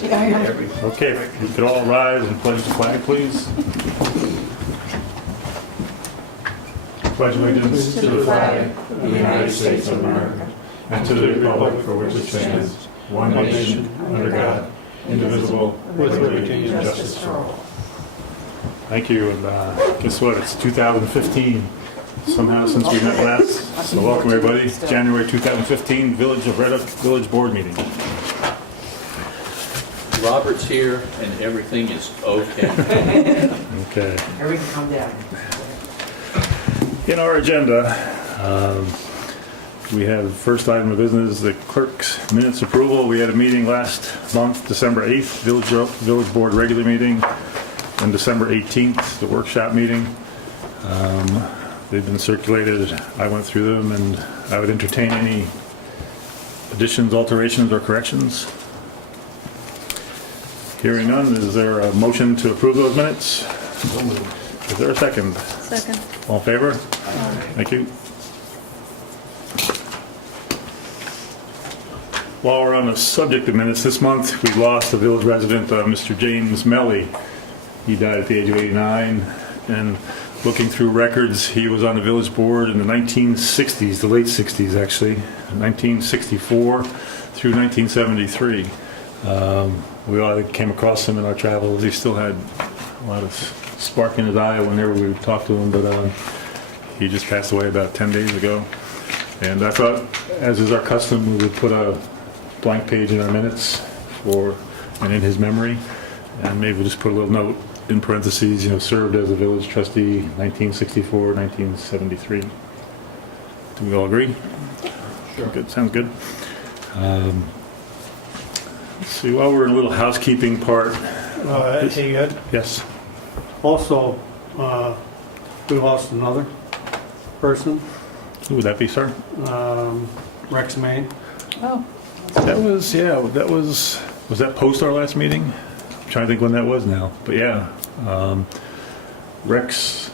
Okay, if you could all rise and pledge the flag, please. Pledge allegiance To the flag of the United States of America and to the republic for which it stands, one nation, under God, indivisible, with liberty and justice for all. Thank you, and guess what? It's 2015. Somehow since we met last, so welcome everybody. It's January 2015, Village of Red Hook Village Board Meeting. Robert's here and everything is okay. Okay. Everything calm down. In our agenda, we have first item of business, the clerk's minutes approval. We had a meeting last month, December 8th, Village Board regular meeting, and December 18th, the workshop meeting. They've been circulated. I went through them, and I would entertain any additions, alterations, or corrections. Hearing none, is there a motion to approve those minutes? Is there a second? Second. All in favor? Thank you. While we're on the subject of minutes, this month we lost a village resident, Mr. James Melly. He died at the age of 89, and looking through records, he was on the village board in the 1960s, the late 60s actually, 1964 through 1973. We all came across him in our travels. He still had a lot of spark in his eye whenever we would talk to him, but he just passed away about 10 days ago. And I thought, as is our custom, we would put a blank page in our minutes and in his memory, and maybe we'll just put a little note in parentheses, served as a village trustee 1964, 1973. Do we all agree? Sure. Good, sounds good. Let's see, while we're in a little housekeeping part. Hey, Ed. Yes. Also, we lost another person, Who would that be, sir? Rex Main. Oh, Was that post our last meeting? I'm trying to think when that was now, but yeah. Rex,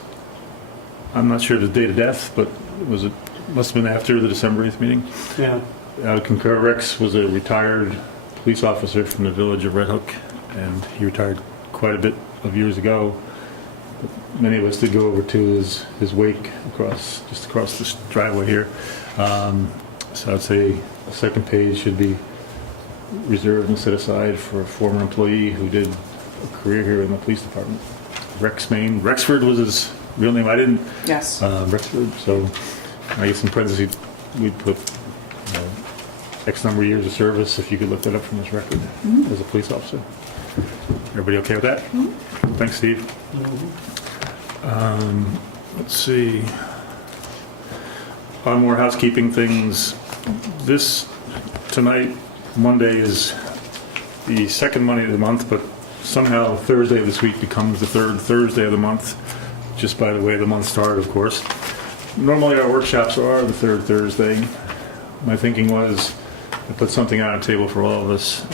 I'm not sure of the date of death, but must have been after the December 8th meeting. Yeah. I would concur. Rex was a retired police officer from the village of Red Hook, and he retired quite a bit of years ago. But many of us did go over to his wake just across this driveway here. So I'd say the second page should be reserved and set aside for a former employee who did a career here in the police department. Rex Main. Rexford was his real name. I didn't. Yes. Rexford. So I guess in parentheses we'd put X number of years of service, if you could look that up from his record as a police officer. Everybody okay with that? Thanks, Steve. Let's see. On more housekeeping things, tonight, Monday, is the second Monday of the month, but somehow Thursday of this week becomes the third Thursday of the month, just by the way the month started, of course. Normally our workshops are the third Thursday. My thinking was I put something on a table for all of us.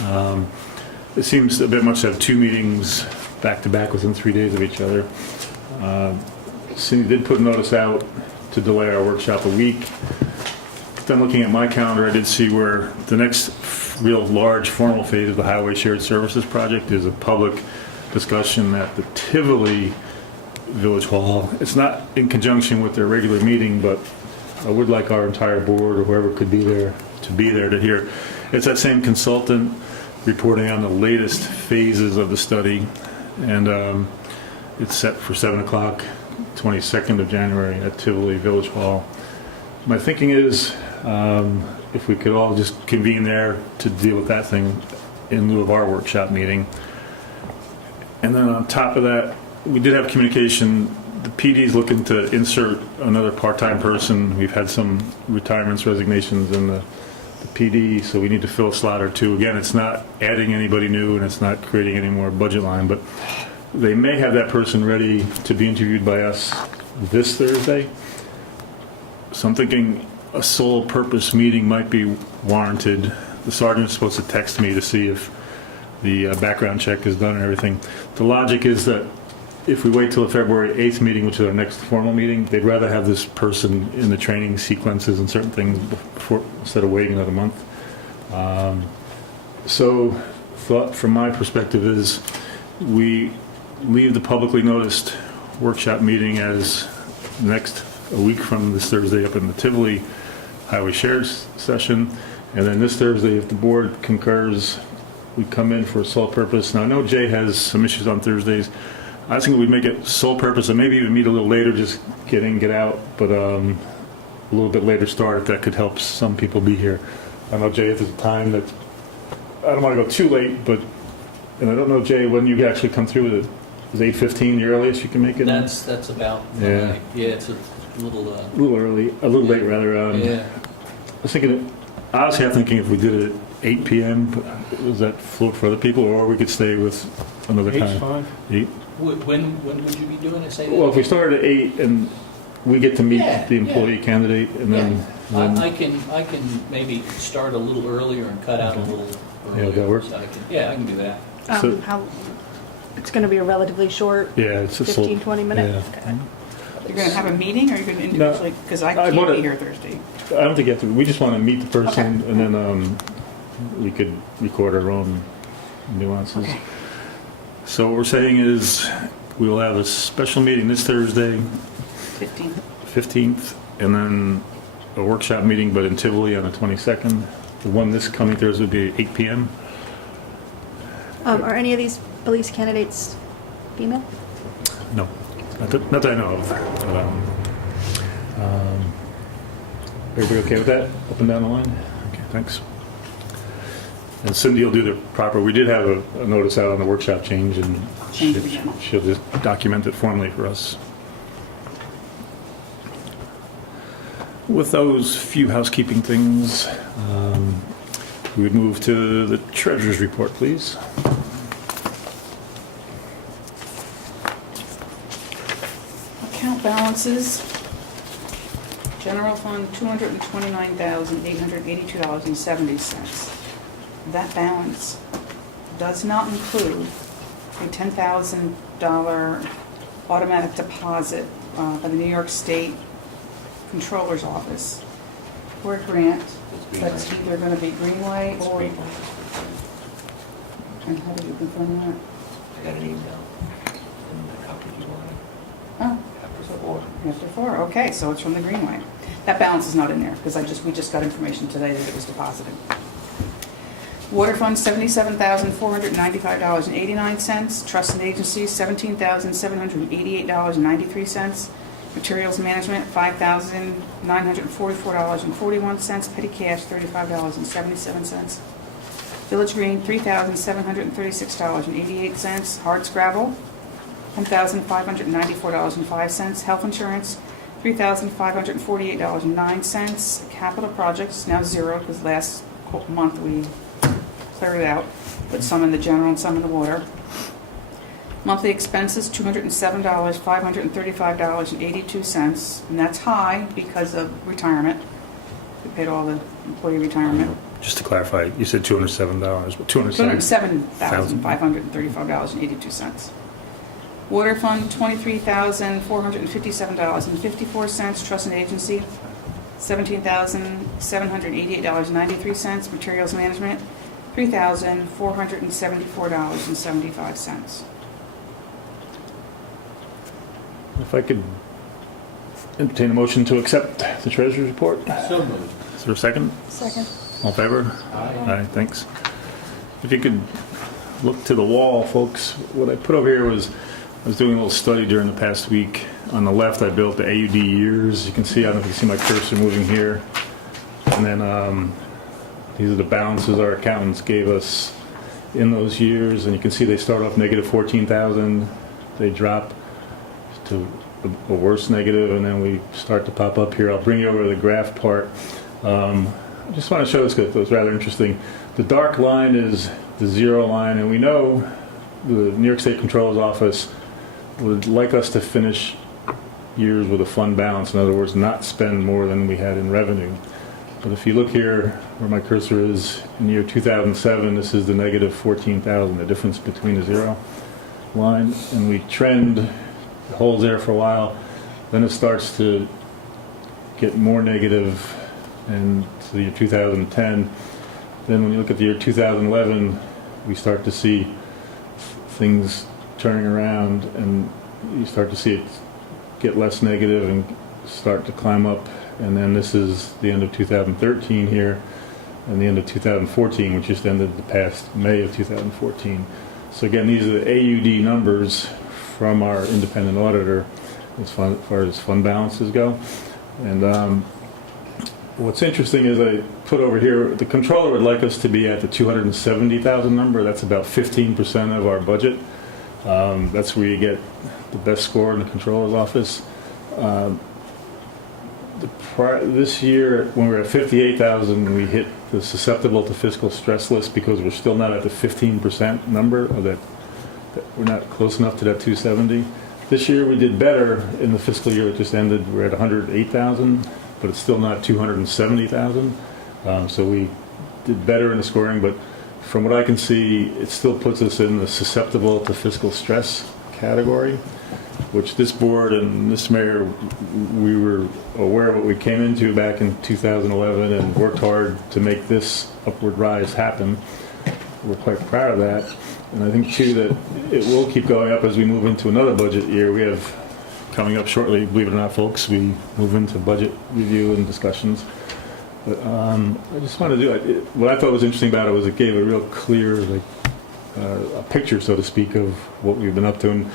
It seems a bit much to have two meetings back to back within 3 days of each other. Cindy did put a notice out to delay our workshop a week. Then looking at my calendar, I did see where the next real large formal phase of the Highway Shared Services Project is a public discussion at the Tivoli Village Hall. It's not in conjunction with their regular meeting, but I would like our entire board or whoever could be there to hear. It's that same consultant reporting on the latest phases of the study, and it's set for 7 o'clock, 22nd of January at Tivoli Village Hall. My thinking is if we could all just convene there to deal with that thing in lieu of our workshop meeting. And then on top of that, we did have communication. The PD is looking to insert another part-time person. We've had some retirements, resignations in the PD, so we need to fill a slot or two. Again, it's not adding anybody new and it's not creating any more budget line, but they may have that person ready to be interviewed by us this Thursday. So I'm thinking a sole purpose meeting might be warranted. The sergeant's supposed to text me to see if the background check is done and everything. The logic is that if we wait till the February 8th meeting, which is our next formal meeting, they'd rather have this person in the training sequences and certain things before, instead of waiting another month. So thought from my perspective is we leave the publicly noticed workshop meeting as next, a week from this Thursday up in the Tivoli Highway Shares session. And then this Thursday, if the board concurs, we come in for a sole purpose. Now, I know Jay has some issues on Thursdays. I was thinking we'd make it sole purpose and maybe even meet a little later, just get in, get out, but a little bit later start if that could help some people be here. I know, Jay, if there's a time that, I don't want to go too late, but, and I don't know, Jay, when you actually come through with it. Is 8:15 the earliest you can make it? That's about, Yeah. it's a little, A little early, a little late rather. yeah. I was thinking, honestly, I'm thinking if we did it at 8 p.m., does that float for other people, or we could stay with another Eight's time? fine. 8? When would you be doing it, say that? Well, if we started at 8 and we get to meet Yeah, the employee candidate, and then, I can maybe start a little earlier and cut out a little earlier. Yeah, that work? So I can do that. So- How, it's going to be a relatively short, yeah, it's just 15, 20 minutes? Yeah. Okay. You're going to have a meeting, or you're going to individually, because I I can't wanna- be here Thursday. I don't think you have to. We just want to meet the person, Okay. and then we could record our own nuances. Okay. So what we're saying is we will have a special meeting this Thursday, 15. 15th, and then a workshop meeting, but in Tivoli on the 22nd. The one this coming Thursday would be at 8 p.m. Are any of these police candidates female? No, not that I know of. But, everybody okay with that? Up and down the line? Okay, thanks. And Cindy will do the proper, we did have a notice out on the workshop change, and Change it again. she'll just document it formally for us. With those few housekeeping things, we would move to the treasurer's report, please. Account balances. General fund, $229,882.70. That balance does not include a $10,000 automatic deposit by the New York State Controller's Office for a grant that's either going to be Greenway or... And how did you confirm that? I got an email from the company you wanted Oh, after 4. after 4, okay, so it's from the Greenway. That balance is not in there, because we just got information today that it was deposited. Water fund, $77,495.89. Trust and agency, $17,788.93. Materials management, $5,944.41. Petty cash, $35.77. Village Green, $3,736.88. Hard scrabble, $10,594.05. Health insurance, $3,548.09. Capital projects, now zero, because last month we cleared it out, put some in the general and some in the water. Monthly expenses, $207, $535.82, and that's high because of retirement. We paid all the employee retirement. Just to clarify, you said $207, but $207. $207,535.82. Water fund, $23,457.54. Trust and agency, $17,788.93. Materials management, $3,474.75. If I could entertain a motion to accept the treasurer's report. So moved. Is there a second? Second. All in favor? Aye. Aye, thanks. If you could look to the wall, folks, what I put over here was, I was doing a little study during the past week. On the left, I built the AUD years. You can see, I don't know if you see my cursor moving here. And then these are the balances our accountants gave us in those years. And you can see they start off negative 14,000. They drop to a worse negative, and then we start to pop up here. I'll bring you over to the graph part. I just want to show this because it was rather interesting. The dark line is the zero line, and we know the New York State Controller's Office would like us to finish years with a fund balance. In other words, not spend more than we had in revenue. But if you look here where my cursor is, in the year 2007, this is the negative 14,000, the difference between the zero line. And we trend, it holds there for a while, then it starts to get more negative and to the year 2010. Then when you look at the year 2011, we start to see things turning around, and you start to see it get less negative and start to climb up. And then this is the end of 2013 here, and the end of 2014, which just ended the past May of 2014. So again, these are the AUD numbers from our independent auditor as far as fund balances go. And what's interesting is I put over here, the controller would like us to be at the 270,000 number. That's about 15% of our budget. That's where you get the best score in the controller's office. This year, when we were at 58,000, we hit the susceptible to fiscal stress list because we're still not at the 15% number of that. We're not close enough to that 270. This year we did better in the fiscal year that just ended. We're at 108,000, but it's still not 270,000. So we did better in the scoring, but from what I can see, it still puts us in the susceptible to fiscal stress category, which this board and this mayor, we were aware of what we came into back in 2011 and worked hard to make this upward rise happen. We're quite proud of that. And I think, too, that it will keep going up as we move into another budget year. We have coming up shortly, believe it or not, folks, we move into budget review and discussions. But I just want to do it. What I thought was interesting about it was it gave a real clear, a picture, so to speak, of what we've been up to. And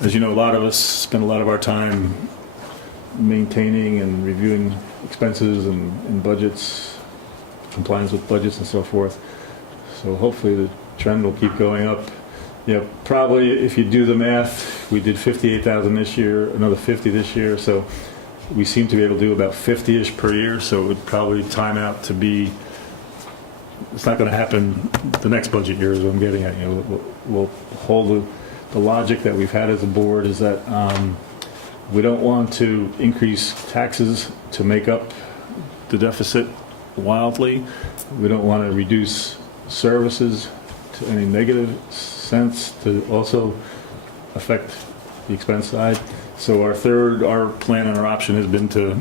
as you know, a lot of us spend a lot of our time maintaining and reviewing expenses and budgets, compliance with budgets and so forth. So hopefully the trend will keep going up. Yeah, probably if you do the math, we did 58,000 this year, another 50 this year, so we seem to be able to do about 50-ish per year, so it would probably time out to be, it's not going to happen the next budget year is what I'm getting at. You know, we'll hold the logic that we've had as a board is that we don't want to increase taxes to make up the deficit wildly. We don't want to reduce services to any negative sense to also affect the expense side. So our plan and our option has been to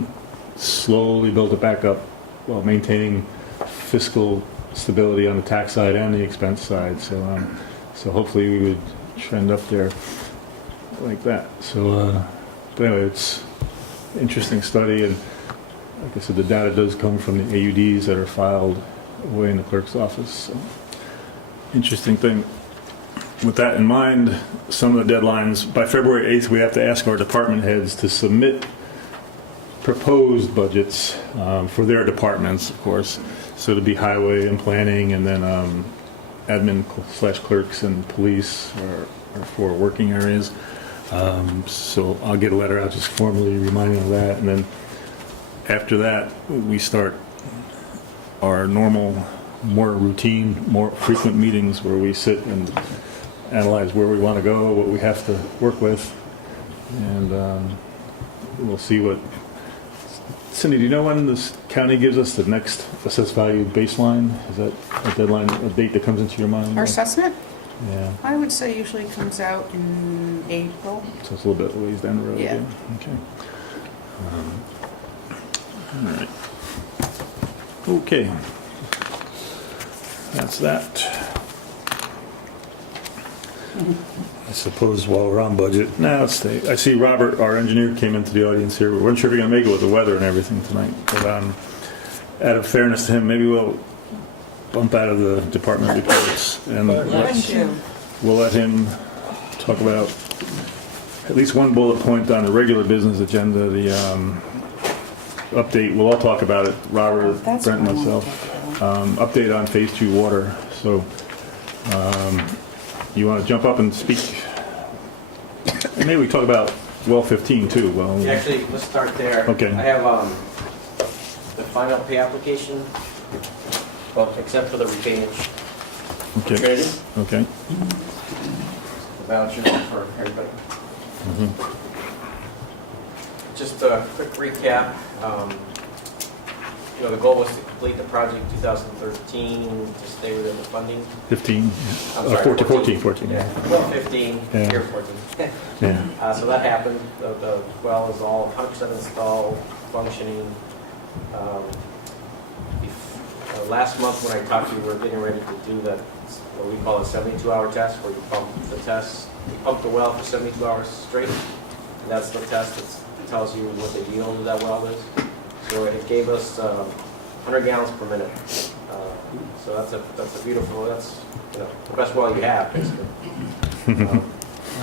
slowly build it back up while maintaining fiscal stability on the tax side and the expense side. So hopefully we would trend up there like that. So, but anyway, it's an interesting study, and like I said, the data does come from the AUDs that are filed away in the clerk's office. So, interesting thing. With that in mind, some of the deadlines, by February 8th, we have to ask our department heads to submit proposed budgets for their departments, of course. So it'll be highway and planning, and then admin/clerks and police are for working areas. So I'll get a letter out just formally reminding of that, and then after that, we start our normal, more routine, more frequent meetings where we sit and analyze where we want to go, what we have to work with, and we'll see what. Cindy, do you know when this county gives us the next assessed value baseline? Is that a deadline, a date that comes into your mind? Our assessment, Yeah. I would say usually comes out in April. So it's a little bit ways down the road. Yeah. Okay. All right. Okay. That's that. I suppose while we're on budget, now let's stay. I see Robert, our engineer, came into the audience here. We weren't sure if we were going to make it with the weather and everything tonight. But out of fairness to him, maybe we'll bump out of the department reports and we'll let him talk about at least one bullet point on the regular business agenda, the update. We'll all talk about it, Robert, That's Brent, what I and want myself. Update on Phase 2 water. So you want to jump up and speak? And maybe we talk about well 15 too. Well, Actually, let's start there. Okay. I have the final pay application, well, except for the repayment. okay, Trinity, okay. the vouchers for everybody. Just a quick recap. The goal was to complete the project 2013, to stay within the funding. 15. I'm sorry, 14. Yeah, well, 15, Yeah. here 14. Yeah. So that happened. The well is all 100% installed, functioning. last month when I talked to you, we were getting ready to do that, what we call a 72-hour test, where you pump the test, you pump the well for 72 hours straight. And that's the test that tells you what the yield of that well is. So it gave us 100 gallons per minute. So that's a beautiful, that's, you know, the best well you have, basically.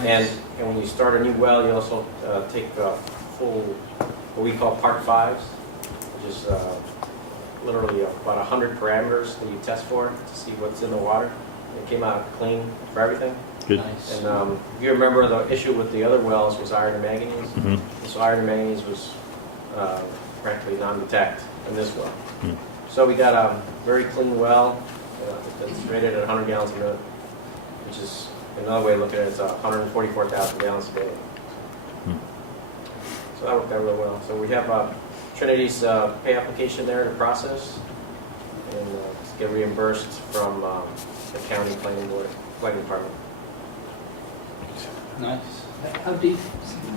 And when you start a new well, you also take full, what we call part fives, which is literally about 100 parameters that you test for to see what's in the water. It came out clean for everything. Good. Nice. And if you remember, the issue with the other wells was iron and manganese. Mhm. So iron and manganese was practically non-detect in this well. Mm. So we got a very clean well that's rated at 100 gallons a minute, which is another way of looking at it. It's 144,000 gallons a day. Mm. So that worked out real well. So we have Trinity's pay application there to process and to get reimbursed from the county planning department. Nice. How deep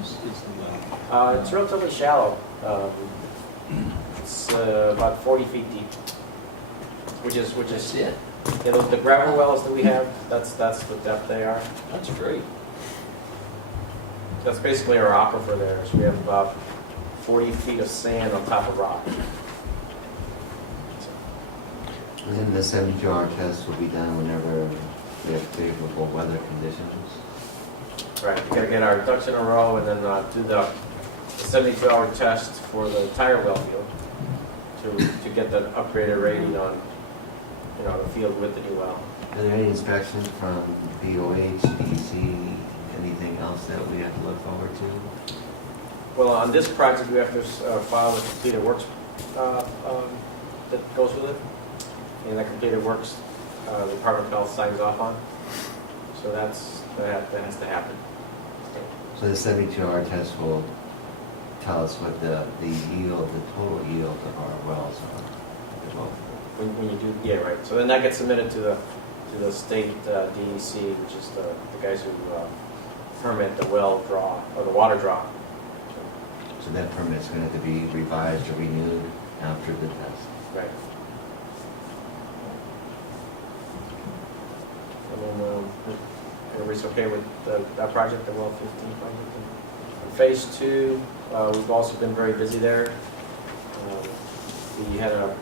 is the well? It's relatively shallow. It's about 40 feet deep, which is That's it? yeah, the gravel wells that we have. That's the depth they are. That's great. That's basically our aquifer there. So we have about 40 feet of sand on top of rock. And then the 72-hour test will be done whenever we have favorable weather conditions. Right. We got to get our ducks in a row and then do the 72-hour test for the entire well field to get the upgraded rating on, you know, the field with the new well. Are there any inspections from BOH, DEC, anything else that we have to look forward to? Well, on this project, we have to file a completed works that goes with it, and that completed works the Department of Health signs off on. So that has to happen. So the 72-hour test will tell us what the yield, the total yield of our wells are. When you do, yeah, right. So then that gets submitted to the state DEC, which is the guys who permit the well draw or the water draw. So that permit's going to have to be revised or renewed after the test. Right. And then everybody's okay with that project, the well 15 project. And phase 2, we've also been very busy there. We had a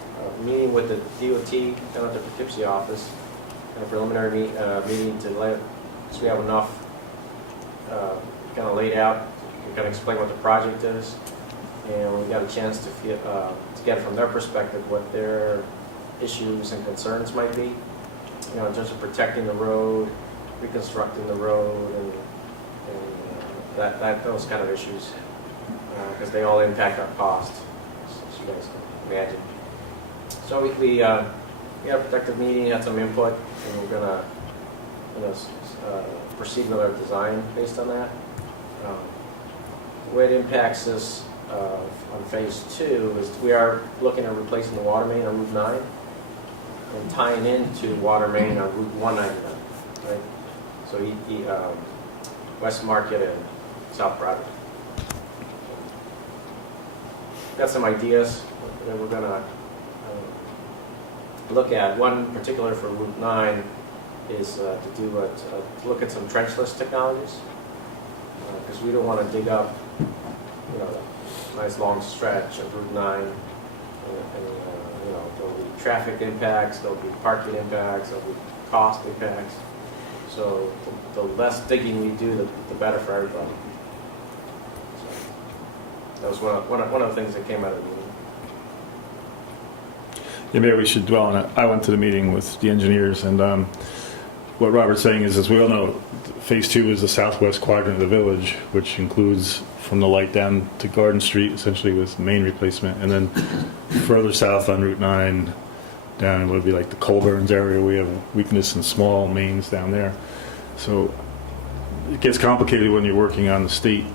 meeting with the DOT down at the Poughkeepsie office, and a preliminary meeting to so we have enough kind of laid out to kind of explain what the project is, and we got a chance to get from their perspective what their issues and concerns might be, you know, in terms of protecting the road, reconstructing the road, and those kind of issues, because they all impact our cost, as you guys can imagine. So we had a productive meeting, had some input, and we're gonna, you know, proceed with our design based on that. The way it impacts us on phase 2 is we are looking at replacing the water main on Route 9 and tying into water main on Route 199, right? So West Market and South Bradford. Got some ideas that we're gonna look at. One particular for Route 9 is to look at some trenchless technologies, because we don't want to dig up, you know, a nice long stretch of Route 9, and you know, there'll be traffic impacts, there'll be parking impacts, there'll be cost impacts. So the less digging we do, the better for everybody. So that was one of the things that came out of the meeting. Yeah, maybe we should dwell on it. I went to the meeting with the engineers, and what Robert's saying is, as we all know, phase 2 is the southwest quadrant of the village, which includes from the light down to Garden Street, essentially with main replacement, and then further south on Route 9, down it would be like the Colburns area. We have weakness in small mains down there. So it gets complicated when you're working on the state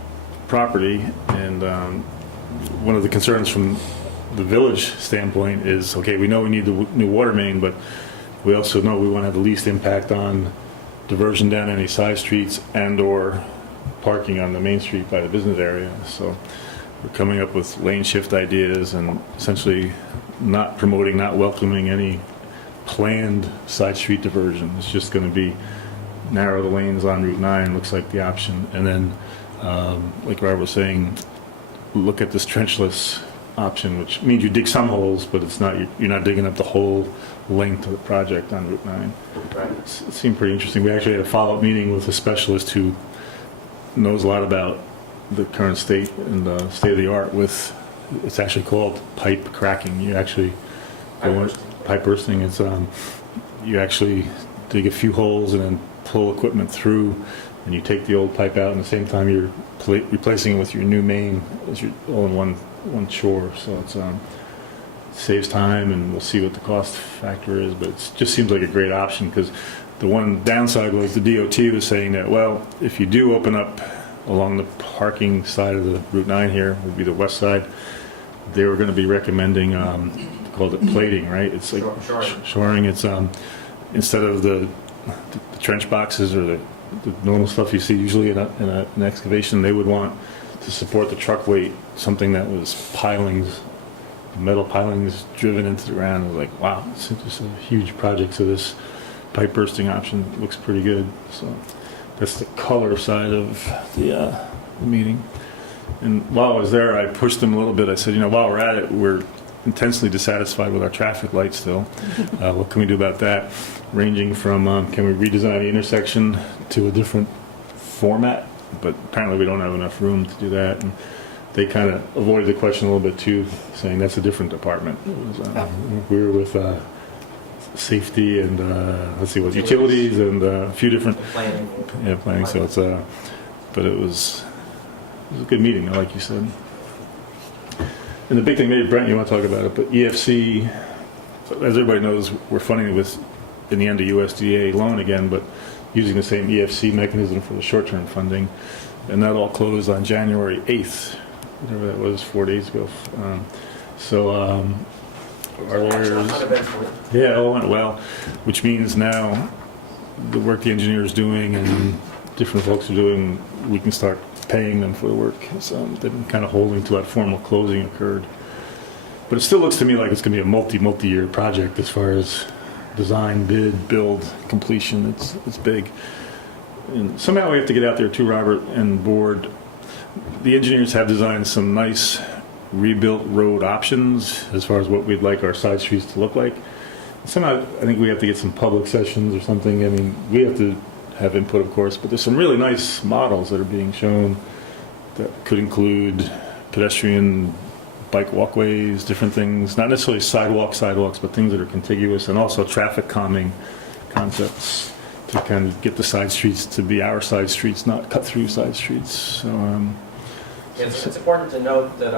property, and one of the concerns from the village standpoint is, okay, we know we need the new water main, but we also know we want to have the least impact on diversion down any side streets and or parking on the main street by the business area. So we're coming up with lane shift ideas and essentially not promoting, not welcoming any planned side street diversion. It's just going to be narrow the lanes on Route 9, looks like the option. And then, like Robert was saying, look at this trenchless option, which means you dig some holes, but it's not, you're not digging up the whole length of the project on Route 9. Right. It seemed pretty interesting. We actually had a follow-up meeting with a specialist who knows a lot about the current state and state of the art with, it's actually called pipe cracking. You actually go in, pipe bursting. It's you actually dig a few holes and then pull equipment through, and you take the old pipe out, and at the same time you're replacing it with your new main, as you're all in one chore. So it's saves time, and we'll see what the cost factor is. But it just seems like a great option, because the one downside was the DOT was saying that, well, if you do open up along the parking side of the Route 9 here, would be the west side, they were going to be recommending, called it plating, right? It's like shoring. It's instead of the trench boxes or the normal stuff you see usually in an excavation, they would want to support the truck weight, something that was pilings, metal pilings driven into the ground. I was like, wow, it's just a huge project. So this pipe bursting option looks pretty good. So that's the color side of the meeting. And while I was there, I pushed them a little bit. I said, while we're at it, we're intensely dissatisfied with our traffic lights still. What can we do about that? Ranging from, can we redesign the intersection to a different format? But apparently we don't have enough room to do that. And they kind of avoided the question a little bit too, saying that's a different department. It was, we were with safety and utilities and a few different Planning. Yeah, planning. So it's but it was a good meeting, like you said. And the big thing, maybe Brent, you want to talk about it, but EFC, as everybody knows, we're funding it with, in the end, a USDA loan again, but using the same EFC mechanism for the short-term funding. And that all closed on January 8th, whatever that was, 4 days ago. Our lawyers, yeah, it all went well, which means now the work the engineer is doing and different folks are doing, we can start paying them for the work. So they've been kind of holding until that formal closing occurred. But it still looks to me like it's going to be a multi-year project as far as design, bid, build, completion. It's big. And somehow we have to get out there too, Robert and board. The engineers have designed some nice rebuilt road options as far as what we'd like our side streets to look like. Somehow I think we have to get some public sessions or something. I mean, we have to have input, of course, but there's some really nice models that are being shown that could include pedestrian bike walkways, different things, not necessarily sidewalks, but things that are contiguous, and also traffic calming concepts to kind of get the side streets to be our side streets, not cut through side streets. So It's important to note that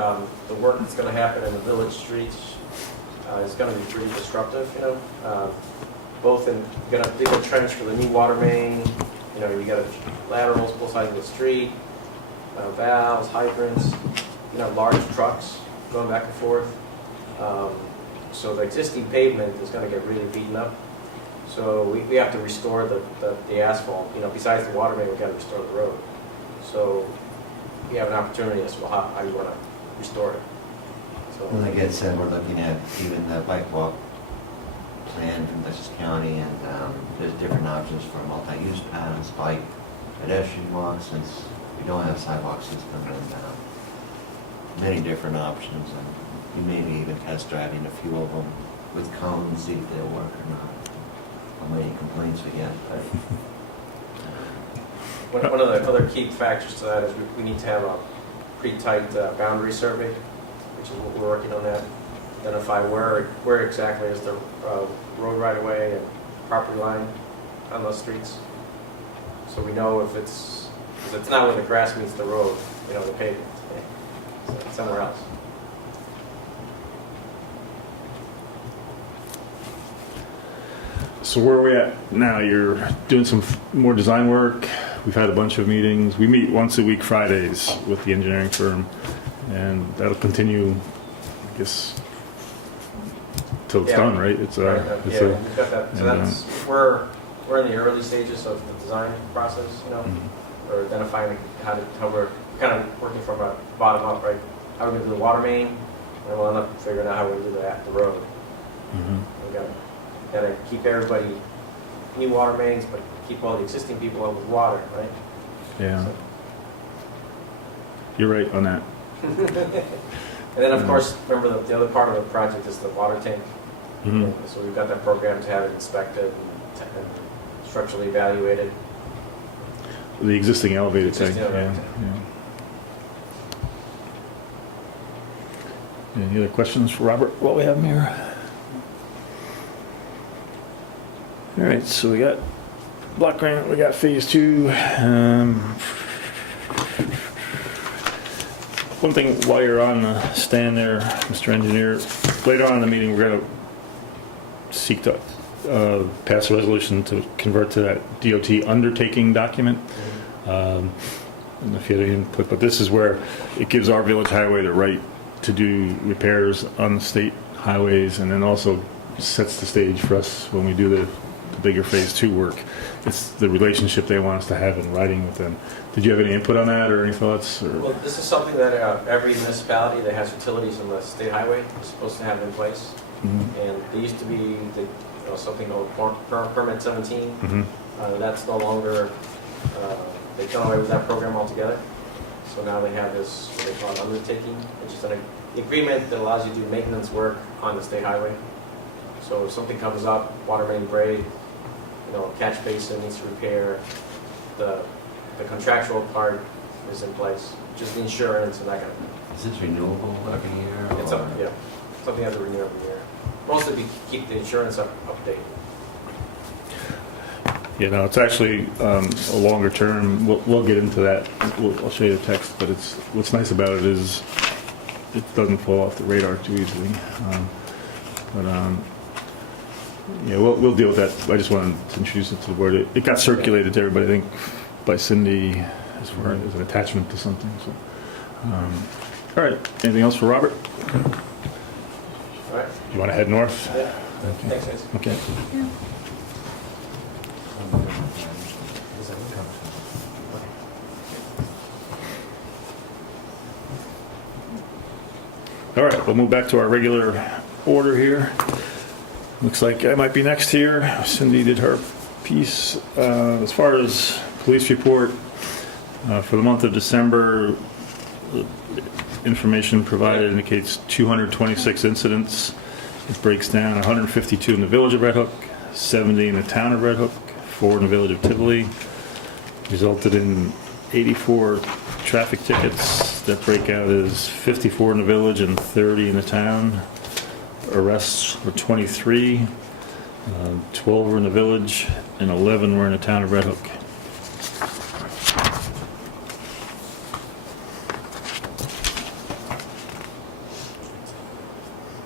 the work that's going to happen in the village streets is going to be pretty disruptive, both in, you're going to dig a trench for the new water main, you got laterals both sides of the street, valves, hydrants, large trucks going back and forth. So the existing pavement is going to get really beaten up. So we have to restore the asphalt. Besides the water main, we've got to restore the road. So you have an opportunity as to how you want to restore it. So, Like Ed said, we're looking at even the bike walk plan from Dutchess County, and there's different options for multi-use paths, bike, pedestrian walks, since we don't have sidewalk system, and many different options, and you maybe even test driving a few of them with cones, see if they'll work or not. How many complaints we get, but one of the other key factors to that is we need to have a pretty tight boundary survey, which is what we're working on that. Identify where exactly is the road right of way and property line on those streets. So we know if it's not where the grass meets the road, the pavement, so it's somewhere else. So where are we at now? You're doing some more design work. We've had a bunch of meetings. We meet once a week Fridays with the engineering firm, and that'll continue, I guess, till it's done, right? It's we've got that. So we're in the early stages of the design process. We're identifying how we're kind of working from a bottom up, right? How we're going to do the water main, and we'll end up figuring out how we're gonna do that, the road. Mhm. We gotta keep everybody, new water mains, but keep all the existing people up with water, right? Yeah, you're right on that. And then, of course, remember the other part of the project is the water tank. Mhm. So we've got that program to have it inspected and structurally evaluated. The existing elevated tank, Existing yeah. elevated Yeah. Any other questions for Robert while we have him here? All right, so we got block grant, we got phase 2. One thing while you're on the stand there, Mr. Engineer, later on in the meeting, we're going to seek to pass a resolution to convert to that DOT undertaking document. I don't know if you had any input, but this is where it gives our village highway the right to do repairs on the state highways, and then also sets the stage for us when we do the bigger phase 2 work. It's the relationship they want us to have in writing with them. Did you have any input on that or any thoughts? Or? Well, this is something that every municipality that has utilities on the state highway is supposed to have in place. Mhm. And there used to be something called Permit 17. Mhm. That's no longer, they done away with that program altogether. So now they have this, what they call an undertaking, which is an agreement that allows you to do maintenance work on the state highway. So if something comes up, water main break, catch basin needs to repair, the contractual part is in place, just the insurance and that kind of thing. Is this renewable every year? It's or- yeah, something you have to renew every year. Mostly to keep the insurance updated. Yeah, no, it's actually a longer term. We'll get into that. I'll show you the text, but what's nice about it is it doesn't fall off the radar too easily. Yeah, we'll deal with that. I just wanted to introduce it to the board. It got circulated to everybody, I think, by Cindy as far as an attachment to something. So, all right. Anything else for Robert? All right? You want to head north? Yeah. Thanks, guys. Okay. All right, we'll move back to our regular order here. Looks like I might be next here. Cindy did her piece. As far as police report, for the month of December, the information provided indicates 226 incidents. It breaks down 152 in the village of Red Hook, 70 in the town of Red Hook, 4 in the village of Tivoli. Resulted in 84 traffic tickets. That breakout is 54 in the village and 30 in the town. Arrests were 23, 12 were in the village, and 11 were in the town of Red Hook.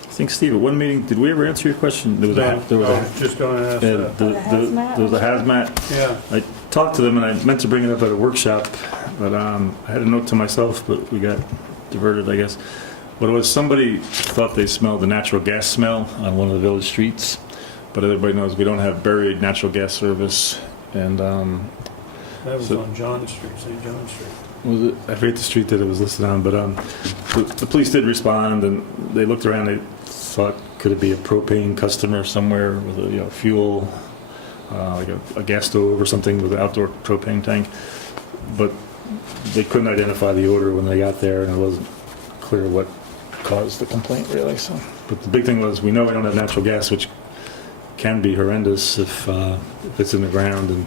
I think, Steve, at one meeting, did we ever answer your question? There was No, a, there was I a, was just going to ask yeah, that. there was a hazmat. Yeah, I talked to them, and I meant to bring it up at a workshop, but I had a note to myself, but we got diverted, I guess. But it was somebody thought they smelled the natural gas smell on one of the village streets, but everybody knows we don't have buried natural gas service. And that was So- on John Street, St. John Street. was it, I forget the street that it was listed on, but the police did respond, and they looked around. They thought, could it be a propane customer somewhere with a fuel, like a gas stove or something with an outdoor propane tank? But they couldn't identify the odor when they got there, and it wasn't clear what caused the complaint really. So, but the big thing was we know we don't have natural gas, which can be horrendous if it's in the ground and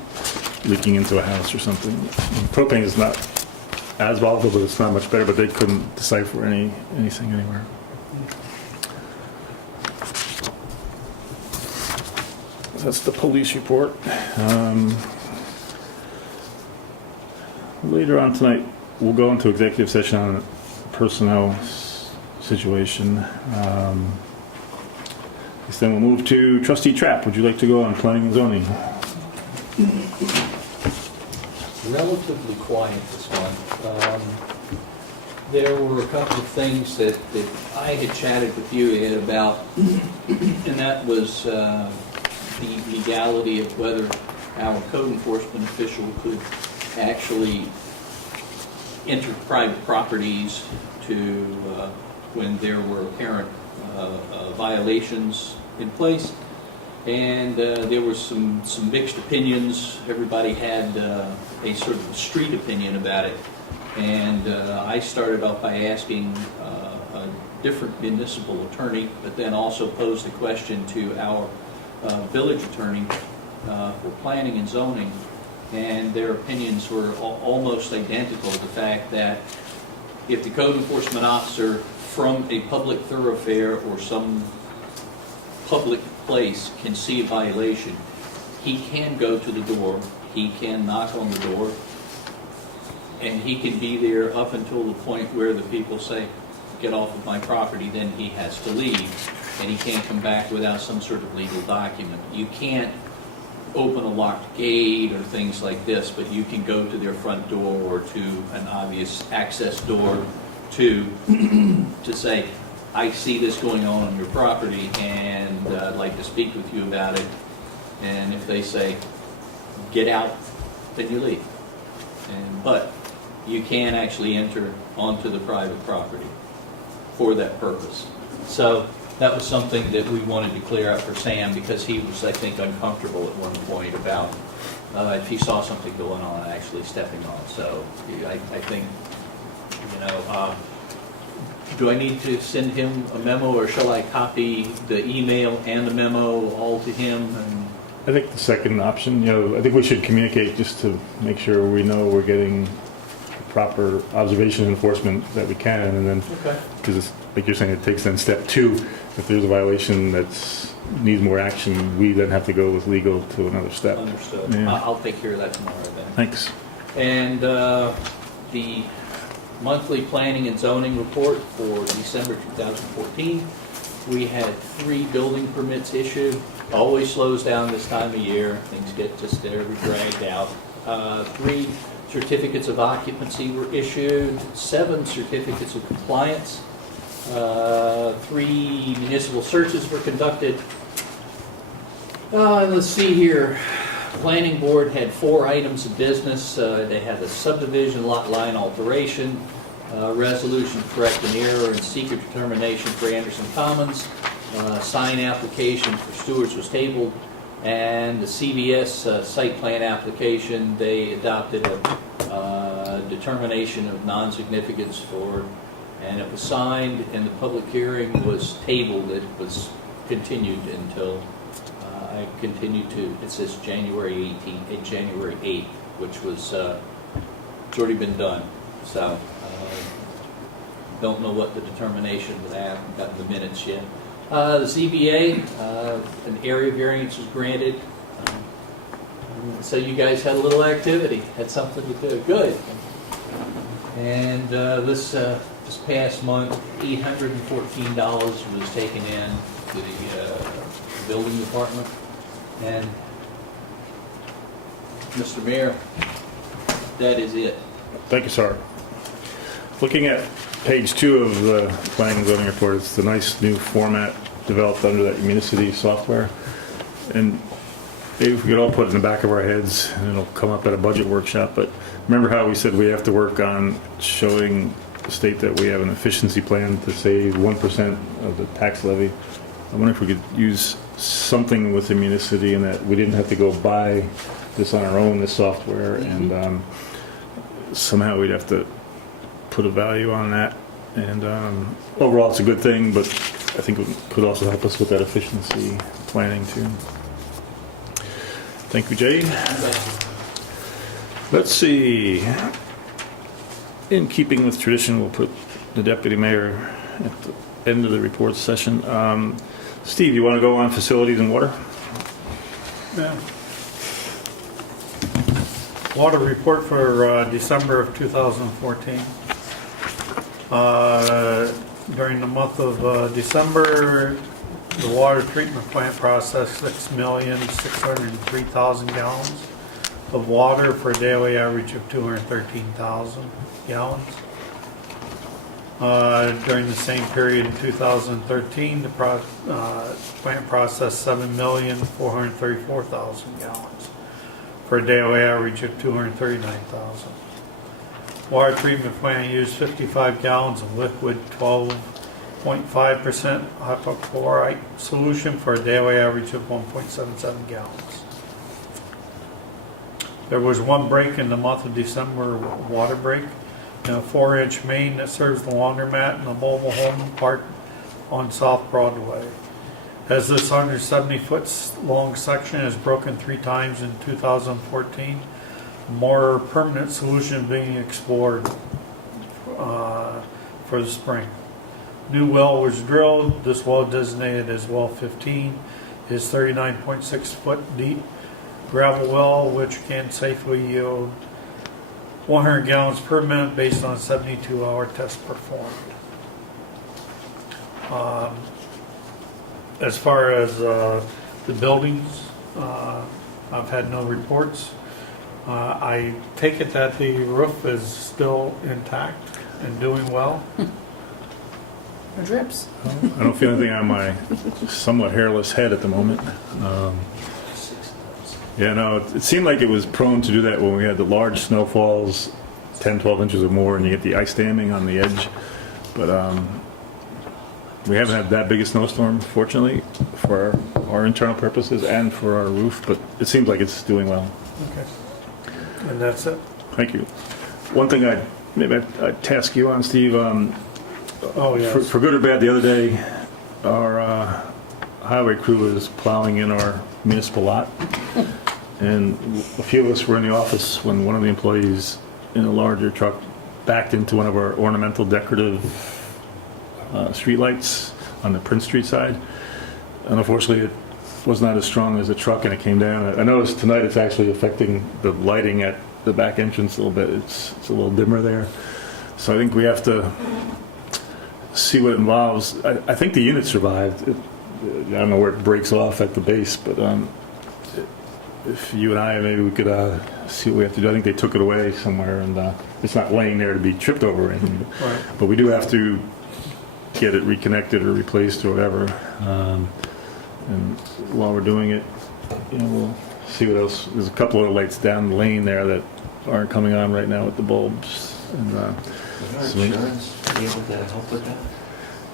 leaking into a house or something. And propane is not as volatile, but it's not much better. But they couldn't decipher anything anywhere. That's the police report. Later on tonight, we'll go into executive session on a personnel situation. Then we'll move to Trustee Trapp. Would you like to go on planning and zoning? Relatively quiet this one. There were a couple of things that I had chatted with you, Ed, about, and that was the legality of whether our code enforcement official could actually enter private properties to when there were apparent violations in place. And there were some mixed opinions. Everybody had a sort of street opinion about it. And I started off by asking a different municipal attorney, but then also posed the question to our village attorney for planning and zoning. And their opinions were almost identical. The fact that if the code enforcement officer from a public thoroughfare or some public place can see a violation, he can go to the door, he can knock on the door, and he can be there up until the point where the people say, get off of my property, then he has to leave, and he can't come back without some sort of legal document. You can't open a locked gate or things like this, but you can go to their front door or to an obvious access door to say, I see this going on your property, and I'd like to speak with you about it. And if they say, get out, then you leave. But you can actually enter onto the private property for that purpose. So that was something that we wanted to clear up for Sam, because he was, I think, uncomfortable at one point about if he saw something going on, actually stepping on. So I think, do I need to send him a memo, or shall I copy the email and the memo all to him? And I think the second option, I think we should communicate just to make sure we know we're getting the proper observation and enforcement that we can, and then, because it's like you're saying, it takes then step 2. If there's a violation that needs more action, we then have to go with legal to another step. Understood. Yeah. I'll take care of that tomorrow then. Thanks. And the monthly planning and zoning report for December 2014, we had 3 building permits issued. Always slows down this time of year. Things get just dragged out. 3 certificates of occupancy were issued, 7 certificates of compliance, 3 municipal searches were conducted. Let's see here. Planning board had 4 items of business. They had a subdivision lot line alteration, resolution to correct an error and secret determination for Anderson Commons, sign application for Stewart's was tabled, and the CVS site plan application, they adopted a determination of non-significance for, and it was signed, and the public hearing was tabled. It was continued until I continued to, it says January 8th, which was, it's already been done. So, don't know what the determination was. I haven't gotten the minutes yet. The ZBA, an area variance was granted. So you guys had a little activity, had something to do. Good. And this past month, $814 was taken in to the building department. And Mr. Mayor, that is it. Thank you, sir. Looking at page 2 of the planning and zoning report, it's the nice new format developed under that Municity software. And maybe if we could all put it in the back of our heads, and it'll come up at a budget workshop. But remember how we said we have to work on showing the state that we have an efficiency plan to save 1% of the tax levy? I wonder if we could use something with the Municity, and that we didn't have to go buy this on our own, this software, and somehow we'd have to put a value on that. And overall, it's a good thing, but I think it could also help us with that efficiency planning too. Thank you, Jay. Let's see. In keeping with tradition, we'll put the deputy mayor at the end of the report session. Steve, you want to go on facilities and water? Yeah. Water report for December of 2014. During the month of December, the water treatment plant processed 6,603,000 gallons of water for a daily average of 213,000 gallons. During the same period in 2013, the plant processed 7,434,000 gallons for a daily average of 239,000. Water treatment plant used 55 gallons of liquid, 12 0.5% hypochlorite solution for a daily average of 1.77 gallons. There was one break in the month of December, water break, in a 4-inch main that serves the laundromat and the mobile home park on South Broadway. As this 170-foot long section is broken 3 times in 2014, more permanent solution being explored for the spring. New well was drilled. This well, designated as well 15, is 39.6 foot deep gravel well, which can safely yield 100 gallons per minute based on a 72-hour test performed. As far as the buildings, I've had no reports. I take it that the roof is still intact and doing well. No drips. I don't feel anything on my somewhat hairless head at the moment. Yeah, no, it seemed like it was prone to do that when we had the large snowfalls, 10, 12 inches or more, and you get the ice damming on the edge. But we haven't had that big a snowstorm, fortunately, for our internal purposes and for our roof, but it seems like it's doing well. Okay. And that's it. Thank you. One thing I'd task you on, Steve, Oh, yes. for good or bad, the other day, our highway crew was plowing in our municipal lot, and a few of us were in the office when one of the employees in a larger truck backed into one of our ornamental decorative streetlights on the Prince Street side. And unfortunately, it was not as strong as the truck, and it came down. I noticed tonight it's actually affecting the lighting at the back entrance a little bit. It's a little dimmer there. So I think we have to see what it involves. I think the unit survived. I don't know where it breaks off at the base, but if you and I, maybe we could see what we have to do. I think they took it away somewhere, and it's not laying there to be tripped over or anything. Right. But we do have to get it reconnected or replaced or whatever. And while we're doing it, we'll see what else. There's a couple of lights down the lane there that aren't coming on right now with the bulbs. And, Would our insurance be able to help with that?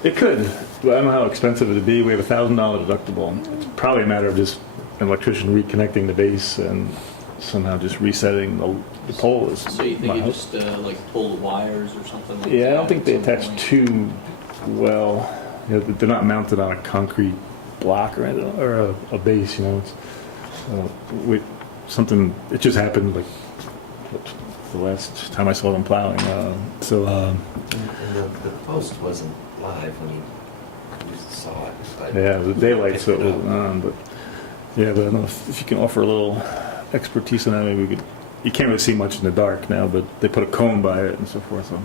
it could, but I don't know how expensive it'd be. We have a $1,000 deductible. It's probably a matter of just an electrician reconnecting the base and somehow just resetting the pole. So you think you just like pull the wires or something like that? Yeah, I don't think they at some attach point? too well. They're not mounted on a concrete block or anything, or a base. It's something. It just happened like the last time I saw them plowing. And the post wasn't live when you saw it. But Yeah, the daylight, so it picked wasn't up. on. But yeah, but I don't know if you can offer a little expertise on that. Maybe we could. You can't really see much in the dark now, but they put a cone by it and so forth. So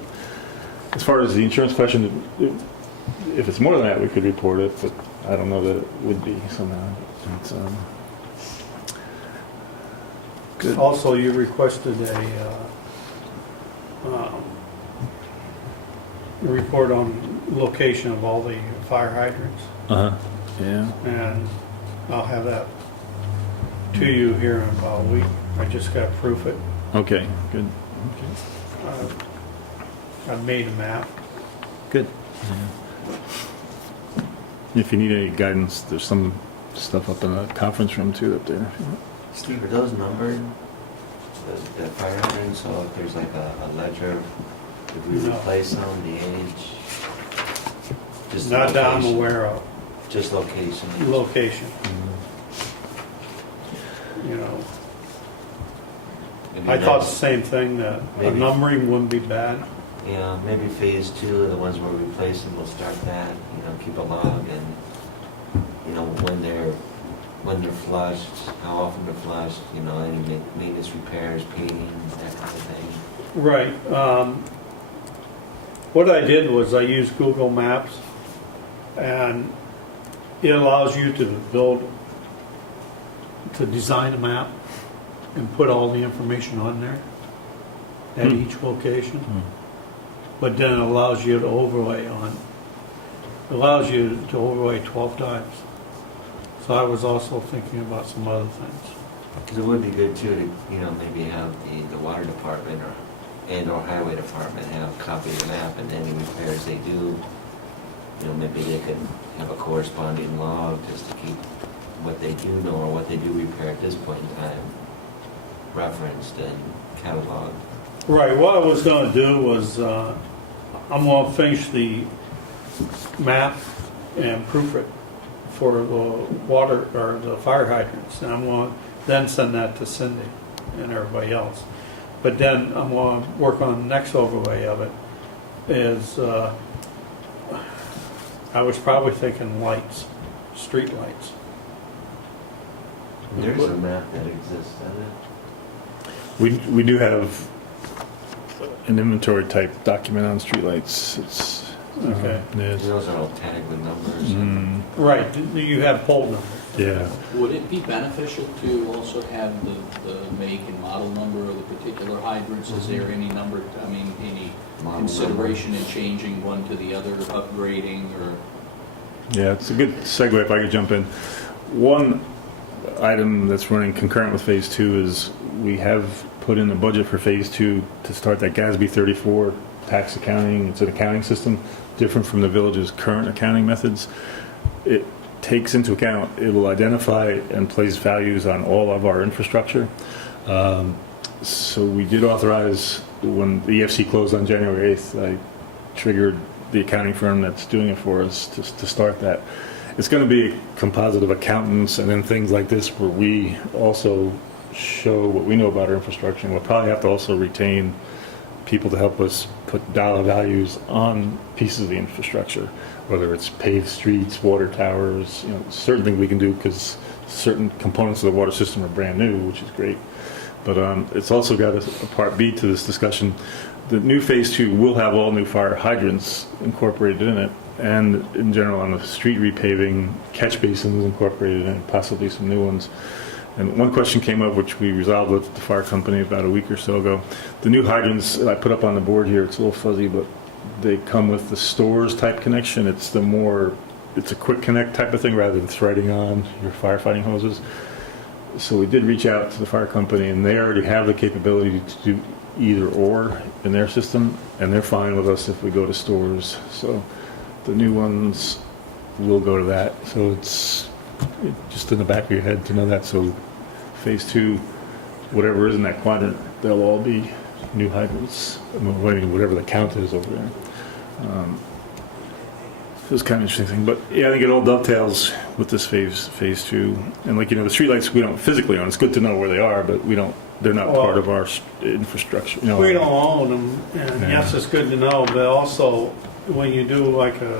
as far as the insurance question, if it's more than that, we could report it, but I don't know that it would be somehow. It's, good. Also, you requested a report on location of all the fire hydrants, Uh-huh. Yeah. and I'll have that to you here in about a week. I just got to proof it. Okay, good. Okay. I've made a map. Good. If you need any guidance, there's some stuff up in the conference room too up there. Steve, are those numbered? The fire hydrants, so if there's like a ledger, if we No. replace them, the age? Just the Not that I'm location? aware of. Just location? Location, Maybe I thought the next- same thing, that a Maybe. numbering wouldn't be bad. Yeah, maybe phase 2 are the ones we're replacing, we'll start that, keep a log and, when they're flushed, how often they're flushed, any maintenance repairs, painting, that kind of thing. Right. What I did was I used Google Maps, and it allows you to design a map and put all the information on there at Hmm. each location. But then it allows you to overlay 12 times. So I was also thinking about some other things. Because it would be good too to, maybe have the water department or highway department have a copy of the map, and any repairs they do, maybe they could have a corresponding log just to keep what they do know or what they do repair at this point in time referenced and cataloged. Right, what I was gonna do was, I'm gonna finish the map and proof it for the water, or the fire hydrants, and I'm gonna then send that to Cindy and everybody else. But then I'm gonna work on the next overlay of it, is, I was probably thinking lights, street lights. There's a map that exists, doesn't it? We do have an inventory type document on streetlights. It's Okay. yes. Those are all tagged with numbers. Right, you have pole numbers. Yeah. Would it be beneficial to also have the make and model number of the particular hydrants? Is there any number, any Model consideration in changing one to the other, upgrading, or? Yeah, it's a good segue if I could jump in. One item that's running concurrent with Phase 2 is we have put in a budget for Phase 2 to start that GASB 34 tax accounting. It's an accounting system different from the village's current accounting methods. It takes into account, it will identify and place values on all of our infrastructure. So we did authorize, when the EFC closed on January 8th, I triggered the accounting firm that's doing it for us to start that. It's going to be a composite of accountants and then things like this where we also show what we know about our infrastructure. And we'll probably have to also retain people to help us put dollar values on pieces of the infrastructure, whether it's paved streets, water towers, certain things we can do because certain components of the water system are brand new, which is great. But it's also got a part B to this discussion. The new Phase 2 will have all new fire hydrants incorporated in it, and in general on the street repaving, catch basins incorporated in it, possibly some new ones. And one question came up, which we resolved with the fire company about a week or so ago. The new hydrants that I put up on the board here, it's a little fuzzy, but they come with the stores type connection. It's a quick connect type of thing rather than threading on your firefighting hoses. So we did reach out to the fire company, and they already have the capability to do either or in their system, and they're fine with us if we go to stores. So the new ones will go to that. So it's just in the back of your head to know that. So Phase 2, whatever is in that quadrant, they'll all be new hydrants. Whatever the count is over there. It was kind of an interesting thing, but yeah, I think it all dovetails with this Phase 2. And the streetlights we don't physically own. It's good to know where they are, but they're not part of our infrastructure. We don't own them, and Yeah. yes, it's good to know, but also when you do like a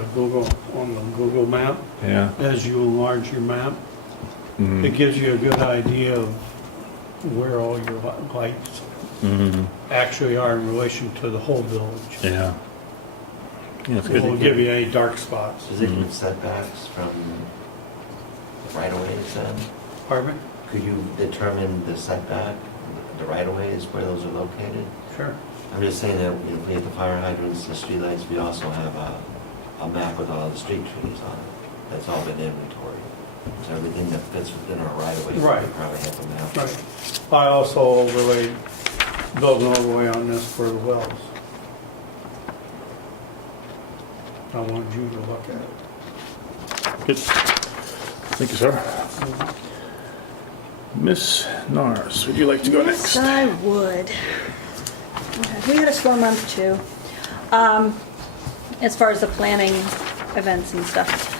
on the Google map, Yeah. as you enlarge your map, Mhm. it gives you a good idea of where all your lights Mhm. actually are in relation to the whole village. Yeah. Yeah, it's It good. won't give you any dark spots. Does it give setbacks from right-of-ways then? Pardon me? Could you determine the setback, the right-of-ways where those are located? Sure. I'm just saying that we have the fire hydrants, the streetlights, we also have a map with all the street trees on it. That's all been inventory. So everything that fits within our right-of-ways, we Right. probably have a map. Right. I also built an overlay on this for the wells. I wanted you to look at it. Good. Thank you, sir. Miss Nars, would you like to go next? Yes, I would. Okay, we had a slow month too. As far as the planning events and stuff.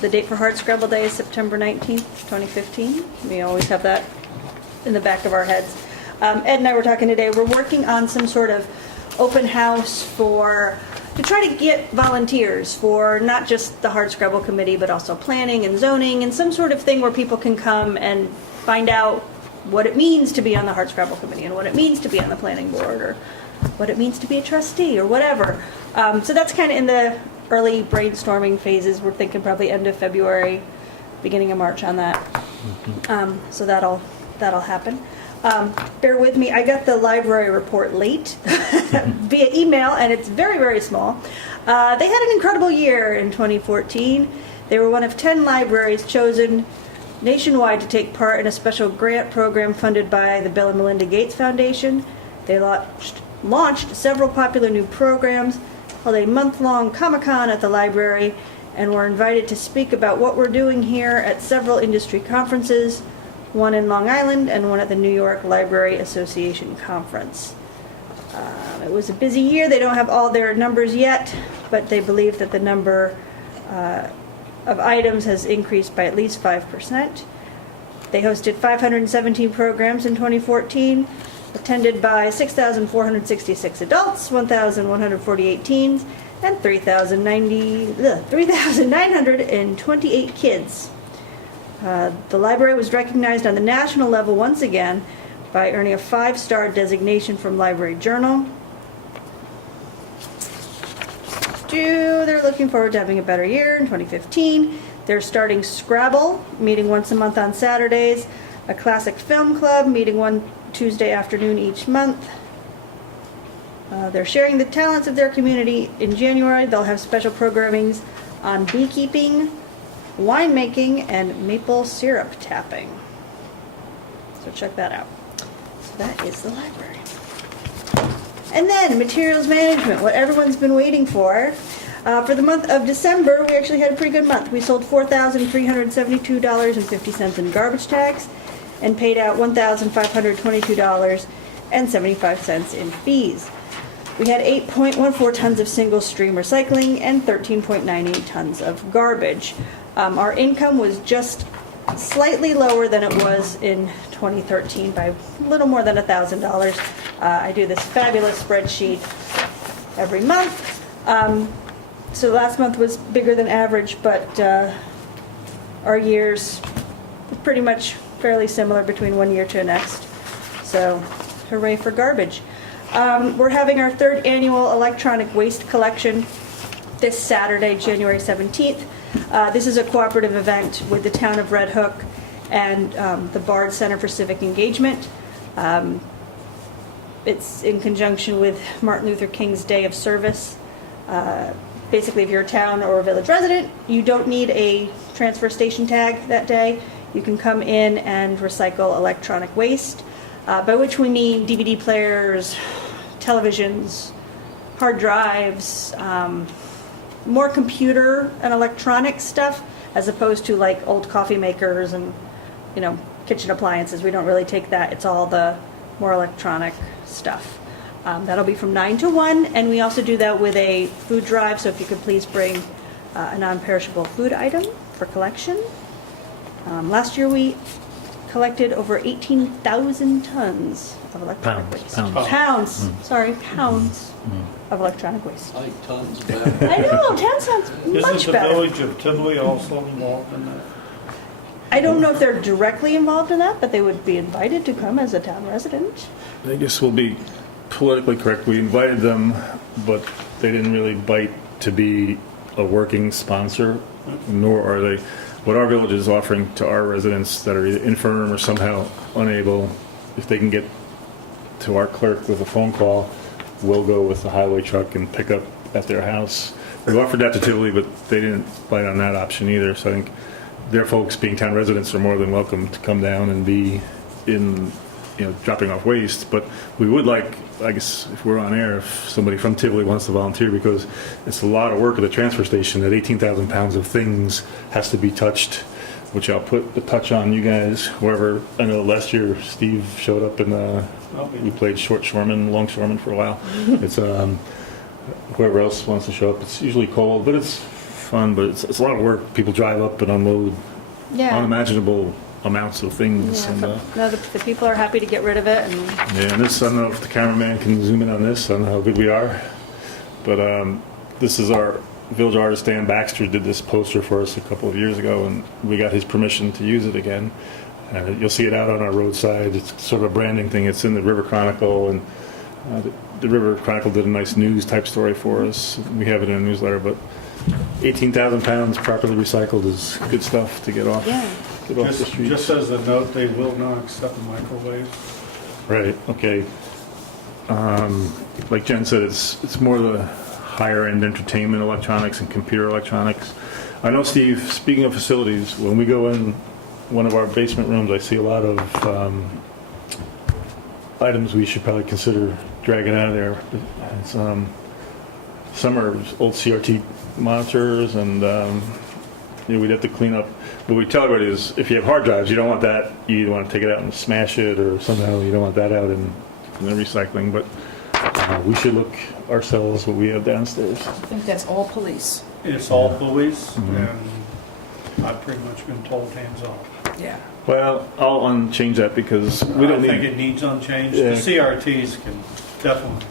The date for Hardscrabble Day is September 19th, 2015. We always have that in the back of our heads. Ed and I were talking today. We're working on some sort of open house to try to get volunteers for not just the Hardscrabble Committee, but also planning and zoning and some sort of thing where people can come and find out what it means to be on the Hardscrabble Committee and what it means to be on the planning board or what it means to be a trustee or whatever. So that's kind of in the early brainstorming phases. We're thinking probably end of February, beginning of March on that. So that'll happen. Bear with me, I got the library report late via email, and it's very, very small. They had an incredible year in 2014. They were one of 10 libraries chosen nationwide to take part in a special grant program funded by the Bill and Melinda Gates Foundation. They launched several popular new programs. held a month-long Comic-Con at the library, and were invited to speak about what we're doing here at several industry conferences, one in Long Island and one at the New York Library Association Conference. It was a busy year. They don't have all their numbers yet, but they believe that the number of items has increased by at least 5%. They hosted 517 programs in 2014, attended by 6,466 adults, 1,148 teens, and 3,928 kids. The library was recognized on the national level once again by earning a 5-star designation from Library Journal. They're looking forward to having a better year in 2015. They're starting Scrabble, meeting once a month on Saturdays, a classic film club, meeting one Tuesday afternoon each month. They're sharing the talents of their community. In January, they'll have special programmings on beekeeping, winemaking, and maple syrup tapping. So check that out. So that is the library. And then materials management, what everyone's been waiting for. For the month of December, we actually had a pretty good month. We sold $4,372.50 in garbage tags and paid out $1,522.75 in fees. We had 8.14 tons of single stream recycling and 13.98 tons of garbage. Our income was just slightly lower than it was in 2013 by a little more than $1,000. I do this fabulous spreadsheet every month. So last month was bigger than average, but our years are pretty much fairly similar between one year to the next. So hooray for garbage. We're having our 3rd annual electronic waste collection this Saturday, January 17th. This is a cooperative event with the town of Red Hook and the Bard Center for Civic Engagement. It's in conjunction with Martin Luther King's Day of Service. Basically, if you're a town or a village resident, you don't need a transfer station tag that day. You can come in and recycle electronic waste, by which we mean DVD players, televisions, hard drives, more computer and electronic stuff, as opposed to like old coffee makers and, kitchen appliances. We don't really take that. It's all the more electronic stuff. That'll be from 9 to 1, and we also do that with a food drive, so if you could please bring a non-perishable food item for collection. Last year we collected over 18,000 tons of electronic waste. Pounds. Sorry, pounds of electronic waste. Like tons of that. I know, town sounds Isn't much the better. village of Tivoli also involved in that? I don't know if they're directly involved in that, but they would be invited to come as a town resident. I guess we'll be politically correct. We invited them, but they didn't really bite to be a working sponsor, nor are they. What our village is offering to our residents that are either infirm or somehow unable, if they can get to our clerk with a phone call, we'll go with the highway truck and pick up at their house. We offered that to Tivoli, but they didn't bite on that option either. So I think their folks, being town residents, are more than welcome to come down and be in, dropping off waste. But we would like, I guess, if we're on air, if somebody from Tivoli wants to volunteer, because it's a lot of work at the transfer station. That 18,000 pounds of things has to be touched, which I'll put the touch on you guys. Wherever, I know last year Steve showed up in we played longshoreman for a while. It's whoever else wants to show up. It's usually cold, but it's fun. But it's a lot of work. People drive up and unload unimaginable amounts of things. Yeah, And, no, the people are happy to get rid of it. And and this, I don't know if the cameraman can zoom in on this. I don't know how good we are. But this is our village artist, Dan Baxter, did this poster for us a couple of years ago, and we got his permission to use it again. You'll see it out on our roadside. It's sort of a branding thing. It's in the River Chronicle, and the River Chronicle did a nice news type story for us. We have it in a newsletter, but 18,000 pounds properly recycled is good stuff to get off. Get off the street. Just as a note, they will not accept microwaves. Right. Okay. Like Jen said, it's more the higher end entertainment electronics and computer electronics. I know, Steve, speaking of facilities, when we go in one of our basement rooms, I see a lot of items we should probably consider dragging out of there. It's some are old CRT monitors, and we'd have to clean up. What we tell everybody is, if you have hard drives, you don't want that. You either want to take it out and smash it, or somehow you don't want that out in the recycling. But we should look ourselves what we have downstairs. I think that's all police. It's all police, Mhm. and I've pretty much been told hands off. Yeah. Well, I'll unchange that because we don't I think need. it needs unchanged. Yeah. The CRTs can definitely,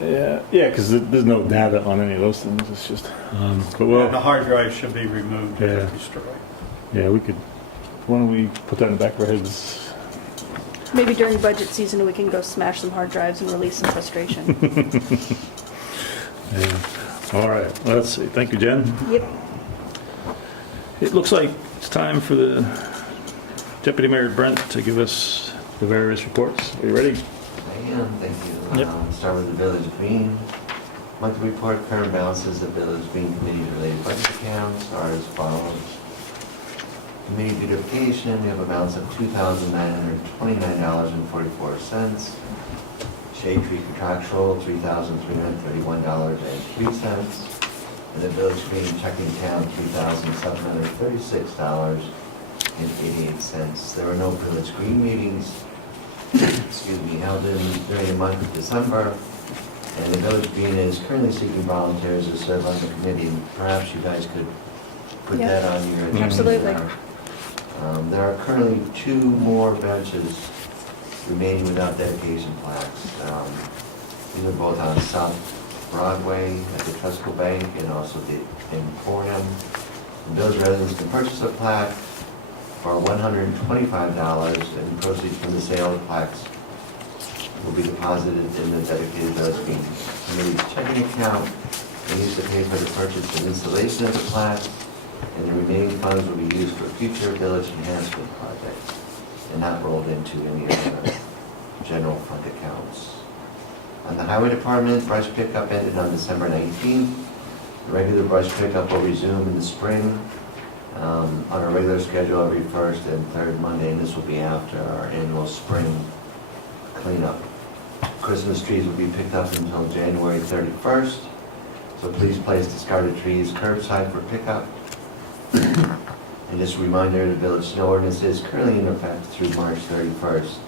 Yeah, because there's no data on any of those things. It's just. But and the well, hard drive should be removed Yeah. and destroyed. yeah, we could. Why don't we put that in the back of our heads? Maybe during budget season, we can go smash some hard drives and release some frustration. Yeah. All right. Let's see. Thank you, Jen. Yep. It looks like it's time for the Deputy Mayor Brent to give us the various reports. Are you ready? I am, thank you. Yep. Start with the Village Green. Monthly report, current balances of Village Green Committee related budget accounts are as follows. Committee beautification, we have a balance of $2,929.44. Shade tree contractual, $3,331.03. And the Village Green checking account, $3,736.88. There were no Village Green meetings, excuse me, held during the month of December. And the Village Green is currently seeking volunteers to serve on the committee. Perhaps you guys could put Yeah. that on your agenda. Absolutely. There are currently 2 more benches remaining without dedication plaques. These are both on South Broadway at the Trustco Bank and also the Emporium. And those residents can purchase a plaque for $125, and proceeds from the sale of plaques will be deposited in the dedicated Village Green Committee's checking account and used to pay for the purchase and installation of the plaque, and the remaining funds will be used for future village enhancement projects and not rolled into any other general fund accounts. On the Highway Department, brush pickup ended on December 19th. The regular brush pickup will resume in the spring on a regular schedule every first and third Monday, and this will be after our annual spring cleanup. Christmas trees will be picked up until January 31st, so please place discarded trees curbside for pickup. And just a reminder, the village snow ordinance is currently in effect through March 31st.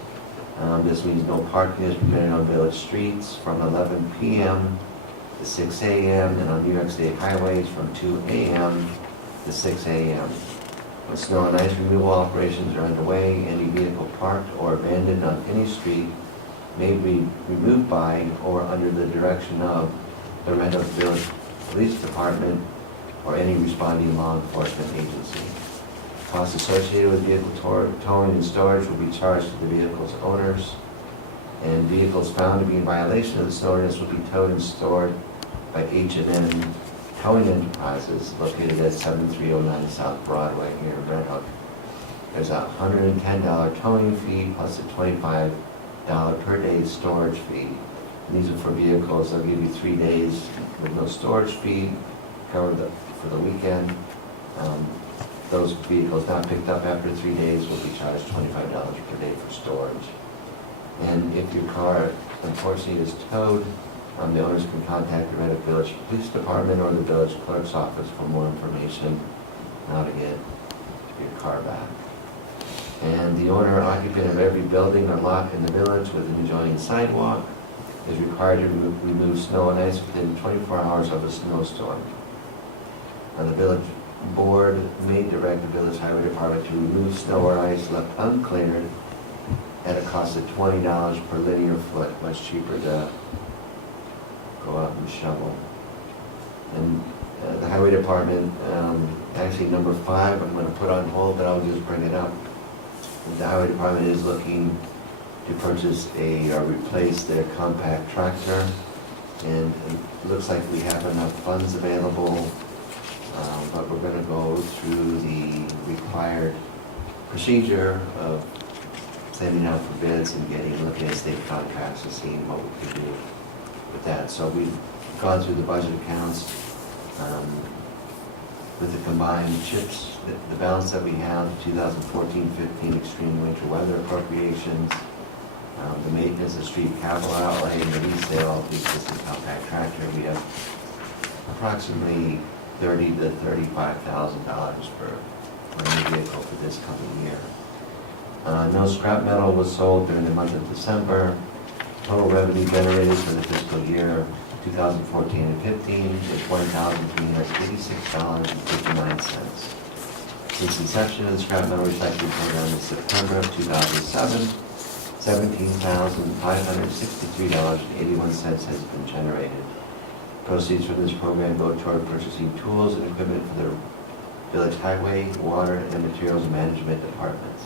This means no parking is permitted on village streets from 11 p.m. to 6 a.m. and on New York State highways from 2 a.m. to 6 a.m. When snow and ice removal operations are underway, any vehicle parked or abandoned on any street may be removed by or under the direction of the Red Hook Village Police Department or any responding law enforcement agency. Costs associated with vehicle towing and storage will be charged to the vehicle's owners, and vehicles found to be in violation of the snow ordinance will be towed and stored by H&N Towing Enterprises located at 7309 South Broadway here in Red Hook. There's a $110 towing fee plus a $25 per day storage fee. These are for vehicles, they'll give you 3 days with no storage fee, covered for the weekend. Those vehicles not picked up after 3 days will be charged $25 per day for storage. And if your car unfortunately is towed, the owners can contact the Red Hook Village Police Department or the village clerk's office for more information on how to get your car back. And the owner or occupant of every building or lot in the village with an adjoining sidewalk is required to remove snow and ice within 24 hours of a snowstorm. The village board may direct the village highway department to remove snow or ice left uncleared at a cost of $20 per linear foot, much cheaper to go out and shovel. And the highway department, actually number 5, I'm going to put on hold, but I'll just bring it up. The highway department is looking to purchase or replace their compact tractor, and it looks like we have enough funds available, but we're going to go through the required procedure of sending out for bids and looking at state contracts and seeing what we can do with that. So we've gone through the budget accounts with the combined CHIPS, the balance that we have, 2014-15 extreme winter weather appropriations, the maintenance of street capital outlay, and the resale of the existing compact tractor. We have approximately $30,000 to $35,000 for a new vehicle for this coming year. No scrap metal was sold during the month of December. Total revenue generated for the fiscal year 2014 and 15 is $1,386.59. Since inception of the scrap metal recycling program in September of 2007, $17,563.81 has been generated. Proceeds from this program go toward purchasing tools and equipment for the village highway, water, and materials management departments.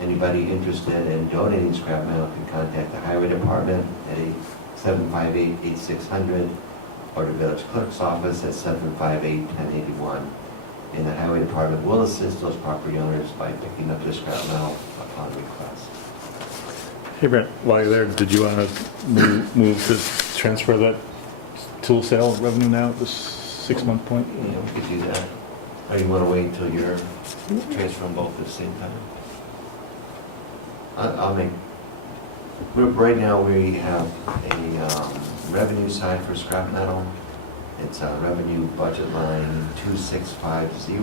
Anybody interested in donating scrap metal can contact the highway department at 758-8600 or the village clerk's office at 758-1081. And the highway department will assist those property owners by picking up their scrap metal upon request. Hey Brent, while you're there, did you want to move to transfer that tool sale revenue now at this 6-month point? Yeah, we could do that. Or you want to wait until you're transferring both at the same time? I'll make, right now we have a revenue side for scrap metal. It's a revenue budget line 2650.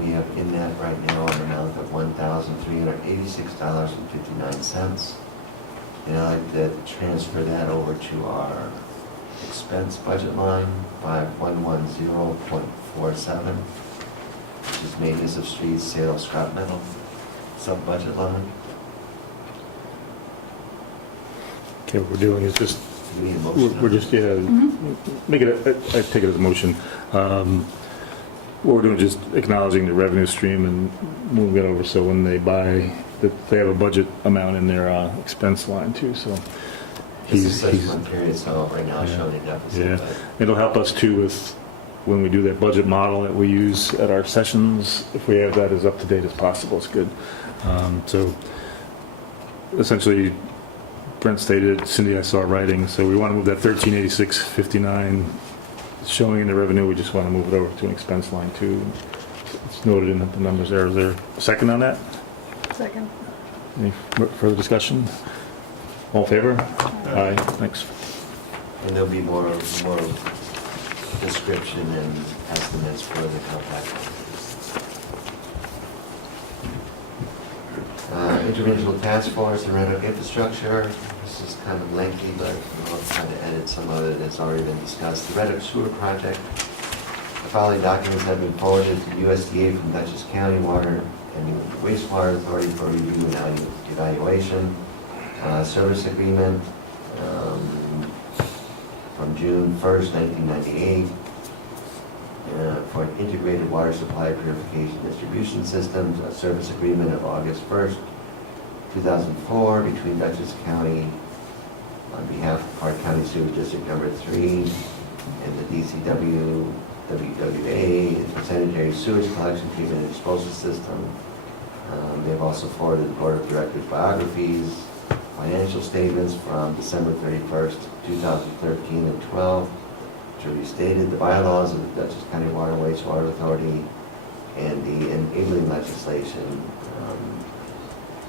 We have in that right now an amount of $1,386.59. And I'd like to transfer that over to our expense budget line 5110.47, which is maintenance of streets, sale of scrap metal, sub-budget line. Okay, what we're doing is just, Do we need a motion? we're just, make it, I take it as a motion. What we're doing is just acknowledging the revenue stream and moving it over so when they buy, that they have a budget amount in their expense line too, so. This is a 6-month period, so right now it's showing a deficit. Yeah, but it'll help us too with, when we do that budget model that we use at our sessions, if we have that as up to date as possible, it's good. So essentially, Brent stated, Cindy I saw writing, so we want to move that 1386.59 showing in the revenue, we just want to move it over to an expense line too. It's noted in the numbers there. Is there a second on that? Second. Any further discussion? All in favor? Aye. Thanks. And there'll be more description and estimates for the compact. Intermunicipal task force and Red Hook infrastructure. This is kind of lengthy, but I'll try to edit some of it that's already been discussed. The Red Hook sewer project. The following documents have been forwarded to USDA from Dutchess County Water and Wastewater Authority for review and evaluation. Service agreement from June 1st, 1998 for an integrated water supply purification distribution system. A service agreement of August 1st, 2004 between Dutchess County on behalf of Park County Sewer District Number 3 and the DCW, WWA, the sanitary sewage collection treatment and disposal system. They've also forwarded the Board of Directors biographies, financial statements from December 31st, 2013 and 12, which are restated, the bylaws of the Dutchess County Water and Wastewater Authority, and the enabling legislation.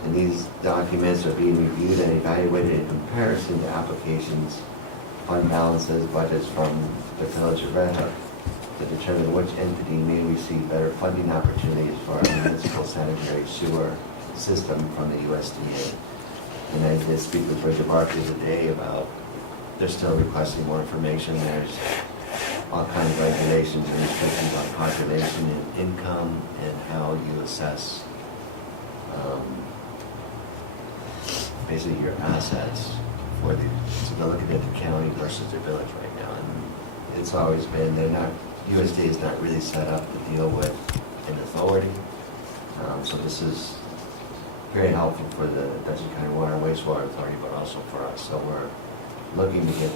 And these documents are being reviewed and evaluated in comparison to applications, fund balances, budgets from the Village of Red Hook to determine which entity may receive better funding opportunities for our municipal sanitary sewer system from the USDA. And I did speak with Bridget Barkley today about, they're still requesting more information. There's all kinds of regulations and restrictions on population and income and how you assess basically your assets for the, so they're looking at the county versus their village right now. And it's always been, they're not, USDA is not really set up to deal with an authority. So this is very helpful for the Dutchess County Water and Wastewater Authority, but also for us. So we're looking to get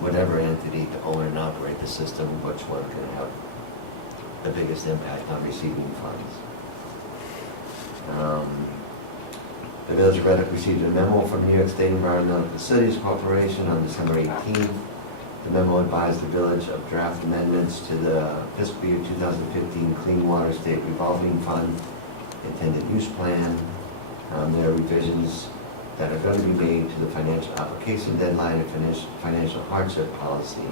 whatever entity to own and operate the system, which one can have the biggest impact on receiving funds. The Village of Red Hook received a memo from New York State Environmental Facilities Corporation on December 18th. The memo advised the village of draft amendments to the fiscal year 2015 Clean Water State Revolving Fund intended use plan. There are revisions that are going to be made to the financial application deadline and financial hardship policy.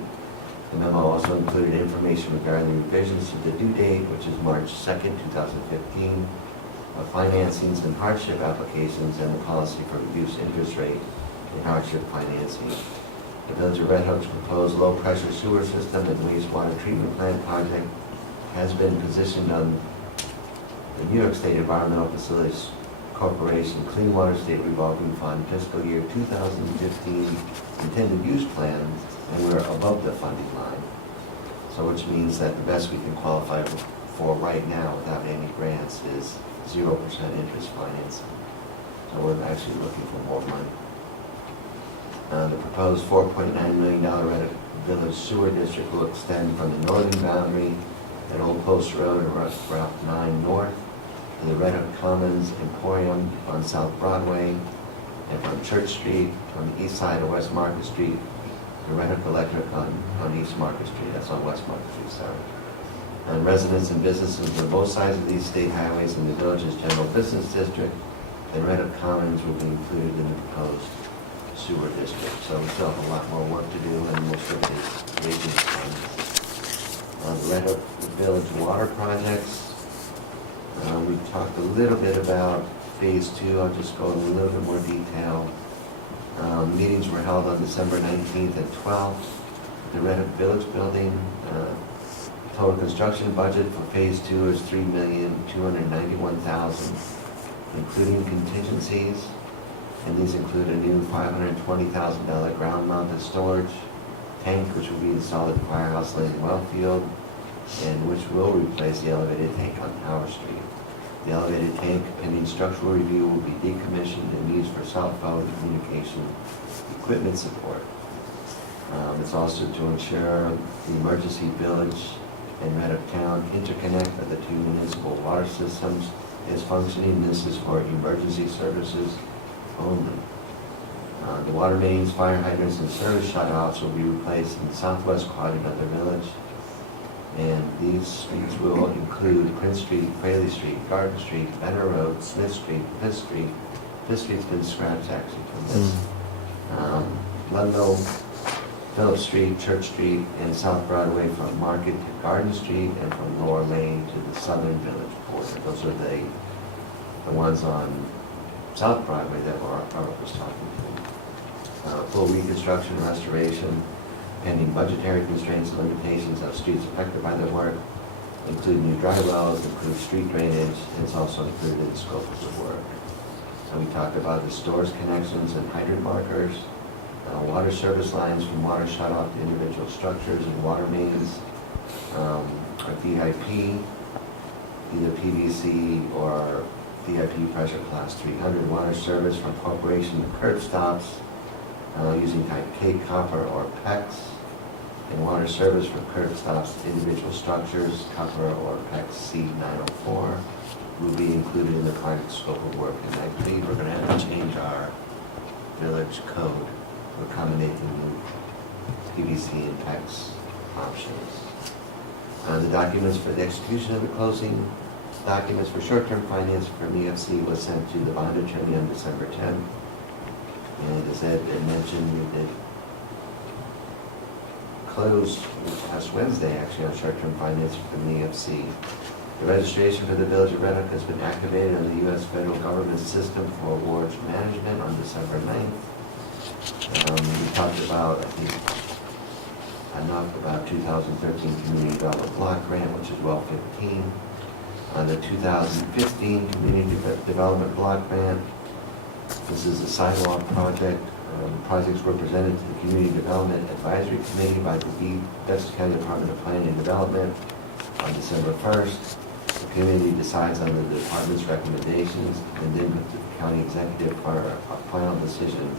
The memo also included information regarding the revisions to the due date, which is March 2nd, 2015, of financings and hardship applications and the policy for reduced interest rate in hardship financing. The Village of Red Hook's proposed low-pressure sewer system and wastewater treatment plant project has been positioned on the New York State Environmental Facilities Corporation Clean Water State Revolving Fund fiscal year 2015 intended use plan, and we're above the funding line. So which means that the best we can qualify for right now without any grants is 0% interest financing. So we're actually looking for more money. The proposed $4.9 million Red Hook Village Sewer District will extend from the northern boundary at Old Post Road and Route 9 North to the Red Hook Commons Emporium on South Broadway, and from Church Street on the east side of West Market Street to Red Hook Electric on East Market Street. That's on West Market Street, sorry. And residents and businesses on both sides of these state highways in the village's general business district and Red Hook Commons will be included in the proposed sewer district. So we still have a lot more work to do, and most of it is waiting funds. The Red Hook Village water projects. We talked a little bit about phase 2. I'll just go in a little bit more detail. Meetings were held on December 19th and 12th at the Red Hook Village building. Total construction budget for phase 2 is $3,291,000, including contingencies. And these include a new $520,000 ground-mounted storage tank, which will be installed at the Firehouse Lane well field, and which will replace the elevated tank on Tower Street. The elevated tank, pending structural review, will be decommissioned and used for cell phone communication equipment support. It's also to ensure the emergency village and Red Hook Town interconnect of the two municipal water systems is functioning. This is for emergency services only. The water mains, fire hydrants, and service shutoffs will be replaced in the southwest quadrant of the village. And these streets will include Prince Street, Fraley Street, Garden Street, Benner Road, Smith Street, Fifth Street. Fifth Street's been scratched actually from this. Ludlow, Phillips Street, Church Street, and South Broadway from Market to Garden Street, and from Lower Lane to the southern village border. Those are the ones on South Broadway that Art was talking to. Full reconstruction, restoration, pending budgetary constraints and limitations of streets affected by the work, include new dry wells, include street drainage, and it's also included in the scope of the work. So we talked about the stores connections and hydrant markers, water service lines from water shutoff to individual structures and water mains, our VIP, either PVC or VIP pressure class 300 water service from corporation to curb stops, using type K copper or PEX, and water service from curb stops to individual structures, copper or PEX C904, will be included in the project scope of work. And I believe we're going to have to change our village code to accommodate the new PVC and PEX options. The documents for the execution of the closing documents for short-term financing from EFC was sent to the bond attorney on December 10th. And as Ed had mentioned, we did close last Wednesday, actually, on short-term financing from the EFC. The registration for the Village of Red Hook has been activated on the U.S. federal government system for awards management on December 9th. We talked about, I think, enough about 2013 Community Development Block Grant, which is well 15. The 2015 Community Development Block Grant. This is a sidewalk project. Projects were presented to the Community Development Advisory Committee by the Dutchess County Department of Planning and Development on December 1st. The committee decides on the department's recommendations and then with the county executive for a final decision.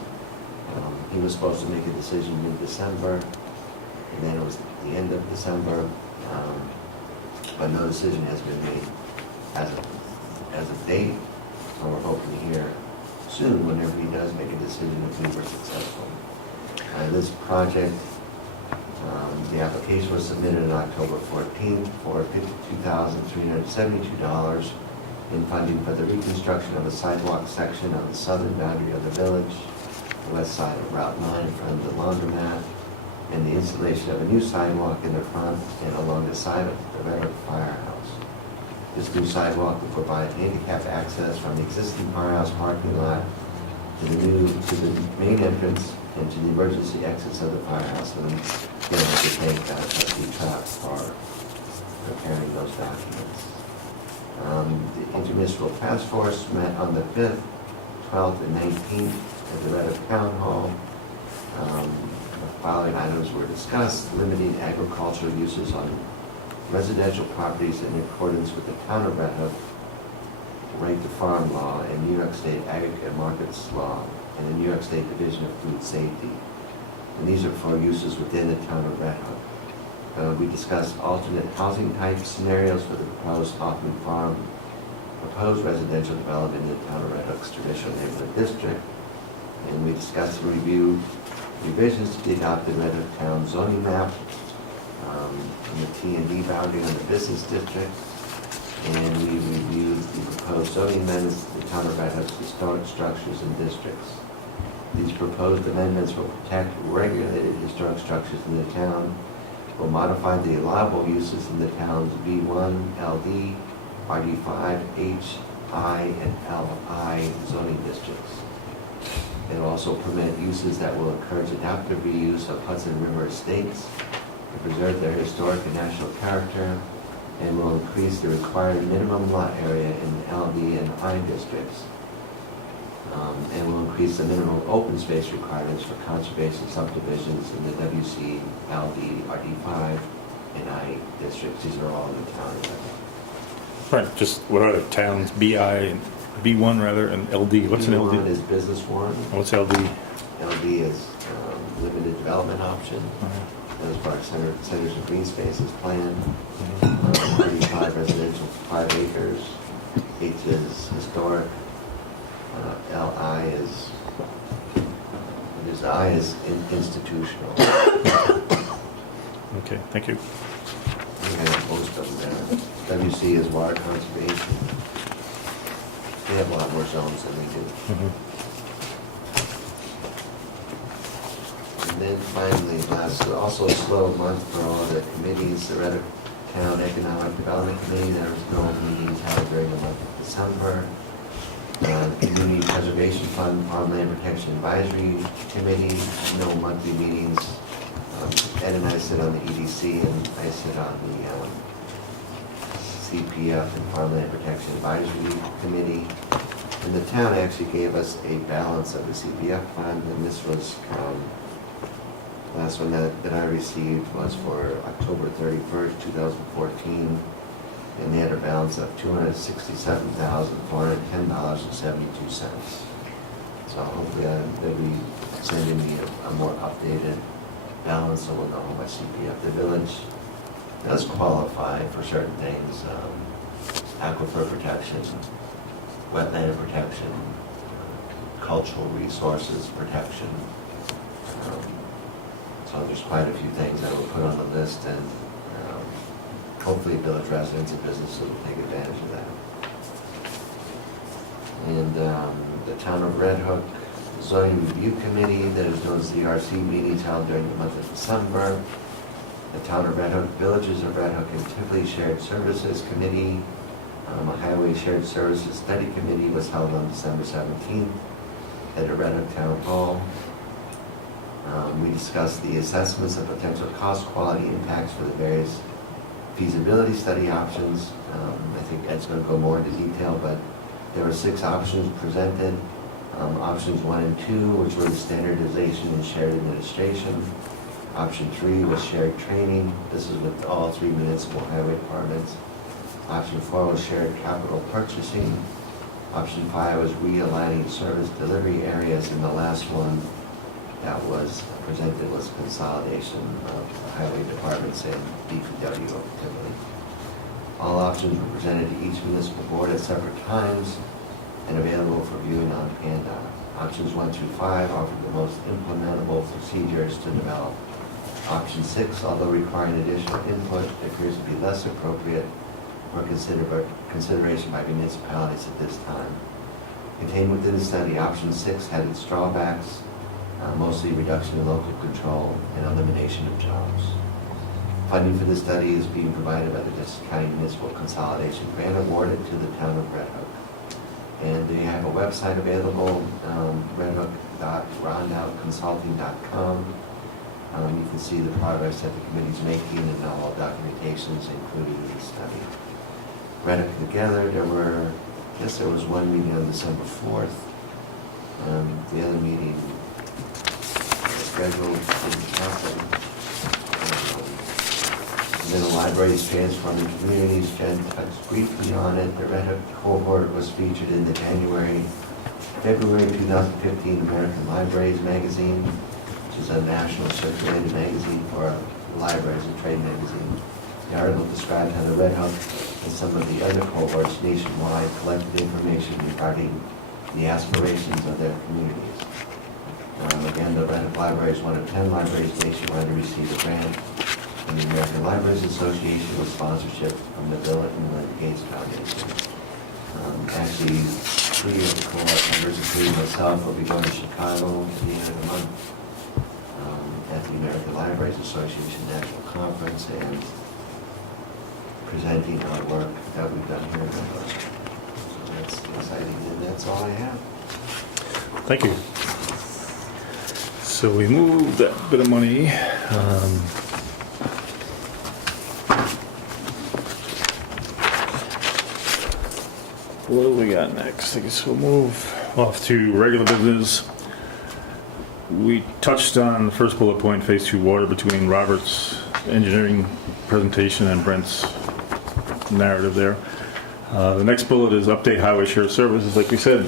He was supposed to make a decision in December, and then it was the end of December, but no decision has been made as of date. So we're hoping to hear soon whenever he does make a decision if we were successful. This project, the application was submitted on October 14th for $52,372 in funding for the reconstruction of a sidewalk section on the southern boundary of the village, the west side of Route 9 in front of the laundromat, and the installation of a new sidewalk in the front and along the side of the Red Hook Firehouse. This new sidewalk will provide handicap access from the existing firehouse parking lot to the main entrance and to the emergency exits of the firehouse. And again, I'd like to thank Trustee Trapp for preparing those documents. The Intermunicipal Task Force met on the 5th, 12th, and 19th at the Red Hook Town Hall. The following items were discussed: limiting agricultural uses on residential properties in accordance with the Town of Red Hook Right to Farm Law and New York State Ag and Markets Law and the New York State Division of Food Safety. And these are for uses within the Town of Red Hook. We discussed alternate housing type scenarios for the proposed Hoffman Farm, proposed residential development in the Town of Red Hook's traditional neighborhood district. And we discussed and reviewed revisions to the adopted Red Hook Town zoning map, in the T&D boundary on the business district. And we reviewed the proposed zoning amendments to the Town of Red Hook's historic structures and districts. These proposed amendments will protect regulated historic structures in the town, will modify the allowable uses in the town's B1, LD, RD5, H, I, and LI zoning districts. It will also permit uses that will encourage adaptive reuse of Hudson River estates to preserve their historic and national character, and will increase the required minimum lot area in the LD and I districts, and will increase the minimum open space requirements for conservation subdivisions in the WC, LD, RD5, and I districts. These are all in the town. Right, just what are the towns, BI and B1 rather, and LD? What's an B1 LD? is business one. What's LD? LD is limited development option. As part of centers and green spaces plan. 35 residential, 5 acres. H is historic. LI is, I is institutional. Okay, thank you. We have most of them there. WC is water conservation. They have a lot more zones than we do. And then finally, also a slow month for all the committees. The Red Hook Town Economic Development Committee, there was no meetings held during the month of December. The Community Preservation Fund, Farmland Protection Advisory Committee, no monthly meetings. Ed and I sit on the EDC, and I sit on the CPF and Farmland Protection Advisory Committee. And the town actually gave us a balance of the CPF fund, and this was last one that I received was for October 31st, 2014, and they had a balance of $267,410.72. So hopefully they'll be sending me a more updated balance, so we'll know how much CPF. The village does qualify for certain things, aquifer protection, wetland protection, cultural resources protection. So there's quite a few things that were put on the list, and hopefully village residents and businesses will take advantage of that. And the Town of Red Hook Zoning Review Committee, there's no ZRC meetings held during the month of December. The Town of Red Hook Villages of Red Hook and Tivoli Shared Services Committee, a Highway Shared Services Study Committee was held on December 17th at the Red Hook Town Hall. We discussed the assessments of potential cost quality impacts for the various feasibility study options. I think Ed's going to go more into detail, but there were 6 options presented. Options 1 and 2, which were standardization and shared administration. Option 3 was shared training. This is with all 3 municipal highway departments. Option 4 was shared capital purchasing. Option 5 was realigning service delivery areas, and the last one that was presented was consolidation of the highway departments and DPW of Tivoli. All options were presented to each municipal board at separate times and available for viewing on PANDOT. Options 1 through 5 offered the most implementable procedures to develop. Option 6, although requiring additional input, appears to be less appropriate for consideration by municipalities at this time. Contained within the study, option 6 had its drawbacks, mostly reduction in local control and elimination of jobs. Funding for the study is being provided by the Dutchess County Municipal Consolidation Grant awarded to the town of Red Hook. And they have a website available, redhook.rondoutconsulting.com. You can see the progress that the committee's making and all documentations, including the study. Red Hook together, there was one meeting on December 4th. The other meeting scheduled didn't happen. And then the library's transforming communities. Jen touched briefly on it. The Red Hook cohort was featured in the February 2015 American Libraries magazine, which is a national circulated magazine for libraries and trade magazine. The article described how the Red Hook and some of the other cohorts nationwide collected information regarding the aspirations of their communities. Again, the Red Hook Library is one of 10 libraries nationwide to receive a grant from the American Libraries Association with sponsorship from the Bill and Melinda Gates Foundation. Actually, 3 of the cohort members, including myself, will be going to Chicago at the end of the month at the American Libraries Association National Conference and presenting our work that we've done here in Redwood. So that's exciting, and that's all I have. Thank you. So we moved that bit of money. What do we got next? I guess we'll move off to regular business. We touched on the first bullet point, Phase 2 water, between Robert's engineering presentation and Brent's narrative there. The next bullet is update highway share services. Like we said,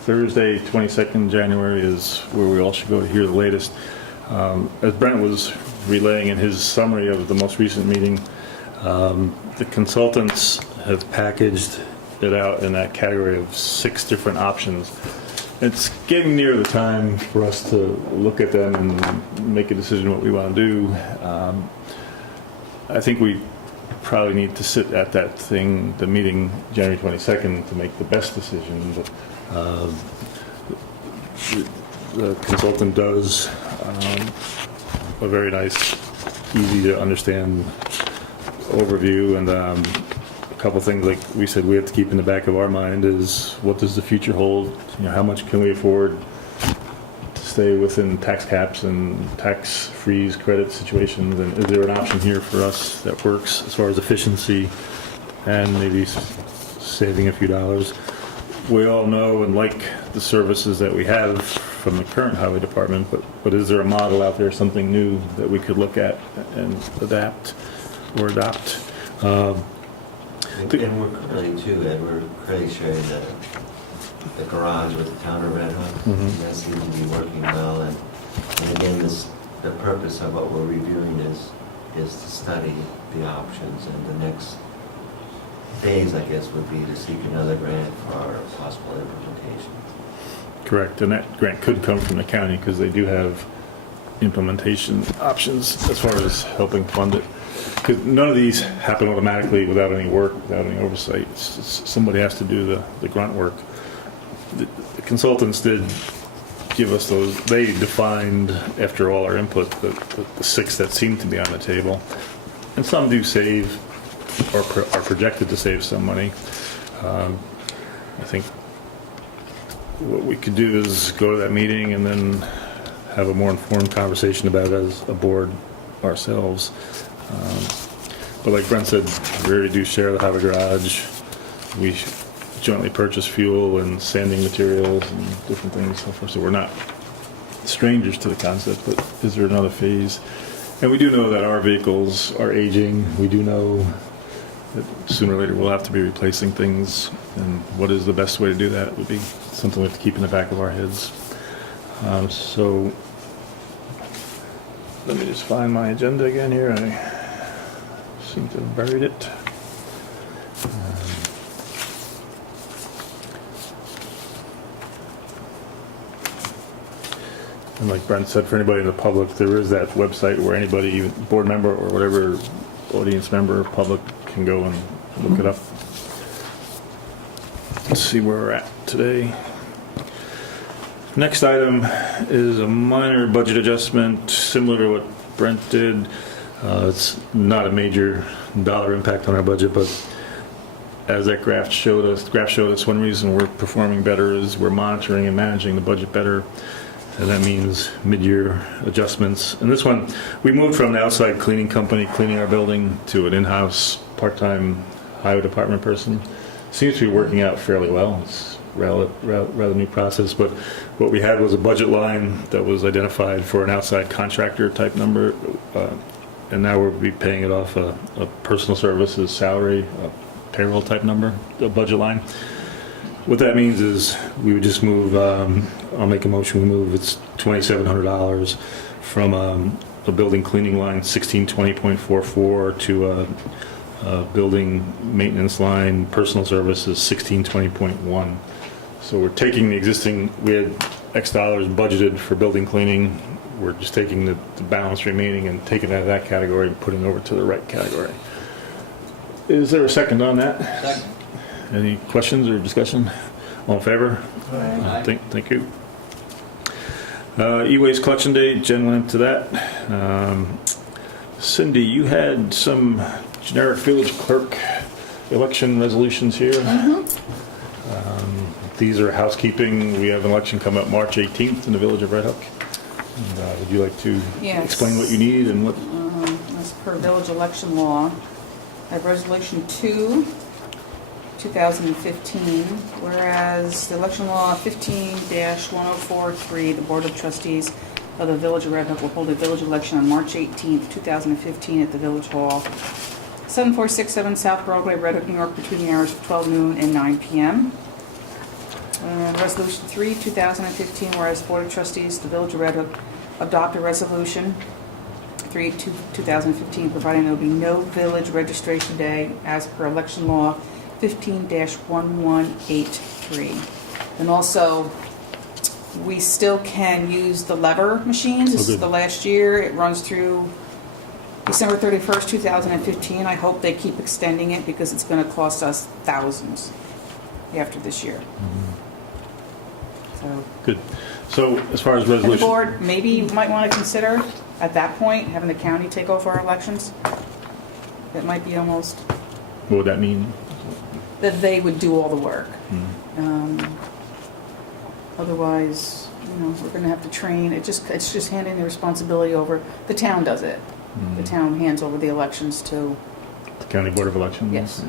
Thursday, 22nd January is where we all should go to hear the latest. As Brent was relaying in his summary of the most recent meeting, the consultants have packaged it out in that category of 6 different options. It's getting near the time for us to look at them and make a decision what we want to do. I think we probably need to sit at that thing, the meeting January 22nd, to make the best decision. But the consultant does a very nice, easy to understand overview, and a couple things like we said we have to keep in the back of our mind is what does the future hold? You know, how much can we afford to stay within tax caps and tax freeze credit situations, and is there an option here for us that works as far as efficiency and maybe saving a few dollars? We all know and like the services that we have from the current highway department, but is there a model out there, something new that we could look at and adapt or adopt? And we're currently too, Ed, we're currently sharing the garage with the town of Red Hook. Mhm. And that seems to be working well. And again, the purpose of what we're reviewing is to study the options. And the next phase, I guess, would be to seek another grant for our possible implementation. Correct, and that grant could come from the county because they do have implementation options as far as helping fund it. Because none of these happen automatically without any work, without any oversight. Somebody has to do the grunt work. The consultants did give us those. They defined, after all our input, the 6 that seem to be on the table. And some do save or are projected to save some money. I think what we could do is go to that meeting and then have a more informed conversation about it as a board ourselves. But like Brent said, we already do share the highway garage. We jointly purchase fuel and sanding materials and different things and so forth. So we're not strangers to the concept, but is there another phase? And we do know that our vehicles are aging. We do know that sooner or later we'll have to be replacing things. And what is the best way to do that would be something we have to keep in the back of our heads. So let me just find my agenda again here. I seem to have buried it. And like Brent said, for anybody in the public, there is that website where anybody, even board member or whatever audience member or public, can go and look it up. Let's see where we're at today. Next item is a minor budget adjustment, similar to what Brent did. It's not a major dollar impact on our budget, but as that graph showed us, one reason we're performing better is we're monitoring and managing the budget better. And that means mid-year adjustments. And this one, we moved from an outside cleaning company cleaning our building to an in-house part-time highway department person. Seems to be working out fairly well. It's rather new process, but what we had was a budget line that was identified for an outside contractor type number, and now we'll be paying it off a personal services salary, a payroll type number, a budget line. What that means is we would just move, I'll make a motion, we move, it's $2,700 from a building cleaning line 1620.44 to a building maintenance line personal services 1620.1. So we're taking the existing, we had X dollars budgeted for building cleaning, we're just taking the balance remaining and taking it out of that category and putting it over to the right category. Is there a second on that? Second. Any questions or discussion? All in favor? Aye. Thank you. E-waste collection day, Jen went into that. Cindy, you had some generic village clerk election resolutions here. These are housekeeping. We have an election coming up March 18th in the village of Red Hook. And, would you like to Yes. explain what you need and what? As per village election law, I have Resolution 2, 2015, whereas the election law 15-1043, the Board of Trustees of the Village of Red Hook will hold a village election on March 18th, 2015 at the Village Hall, 7467 South Broadway, Red Hook, New York, between the hours of 12 noon and 9 p.m. Resolution 3, 2015, whereas Board of Trustees of the Village of Red Hook adopt a resolution 3, 2015, providing there will be no village registration day as per election law 15-1183. And also, we still can use the lever machines. This is the last year. It runs through December 31st, 2015. I hope they keep extending it because it's going to cost us thousands after this year. So, Good. So as far as and the resolution. board, maybe you might want to consider at that point having the county take over our elections. It might be almost What would that mean? that they would do all the work. Otherwise, we're going to have to train. It's just handing the responsibility over. The town does it. The town hands over the elections to. The County Board of Elections? Yes.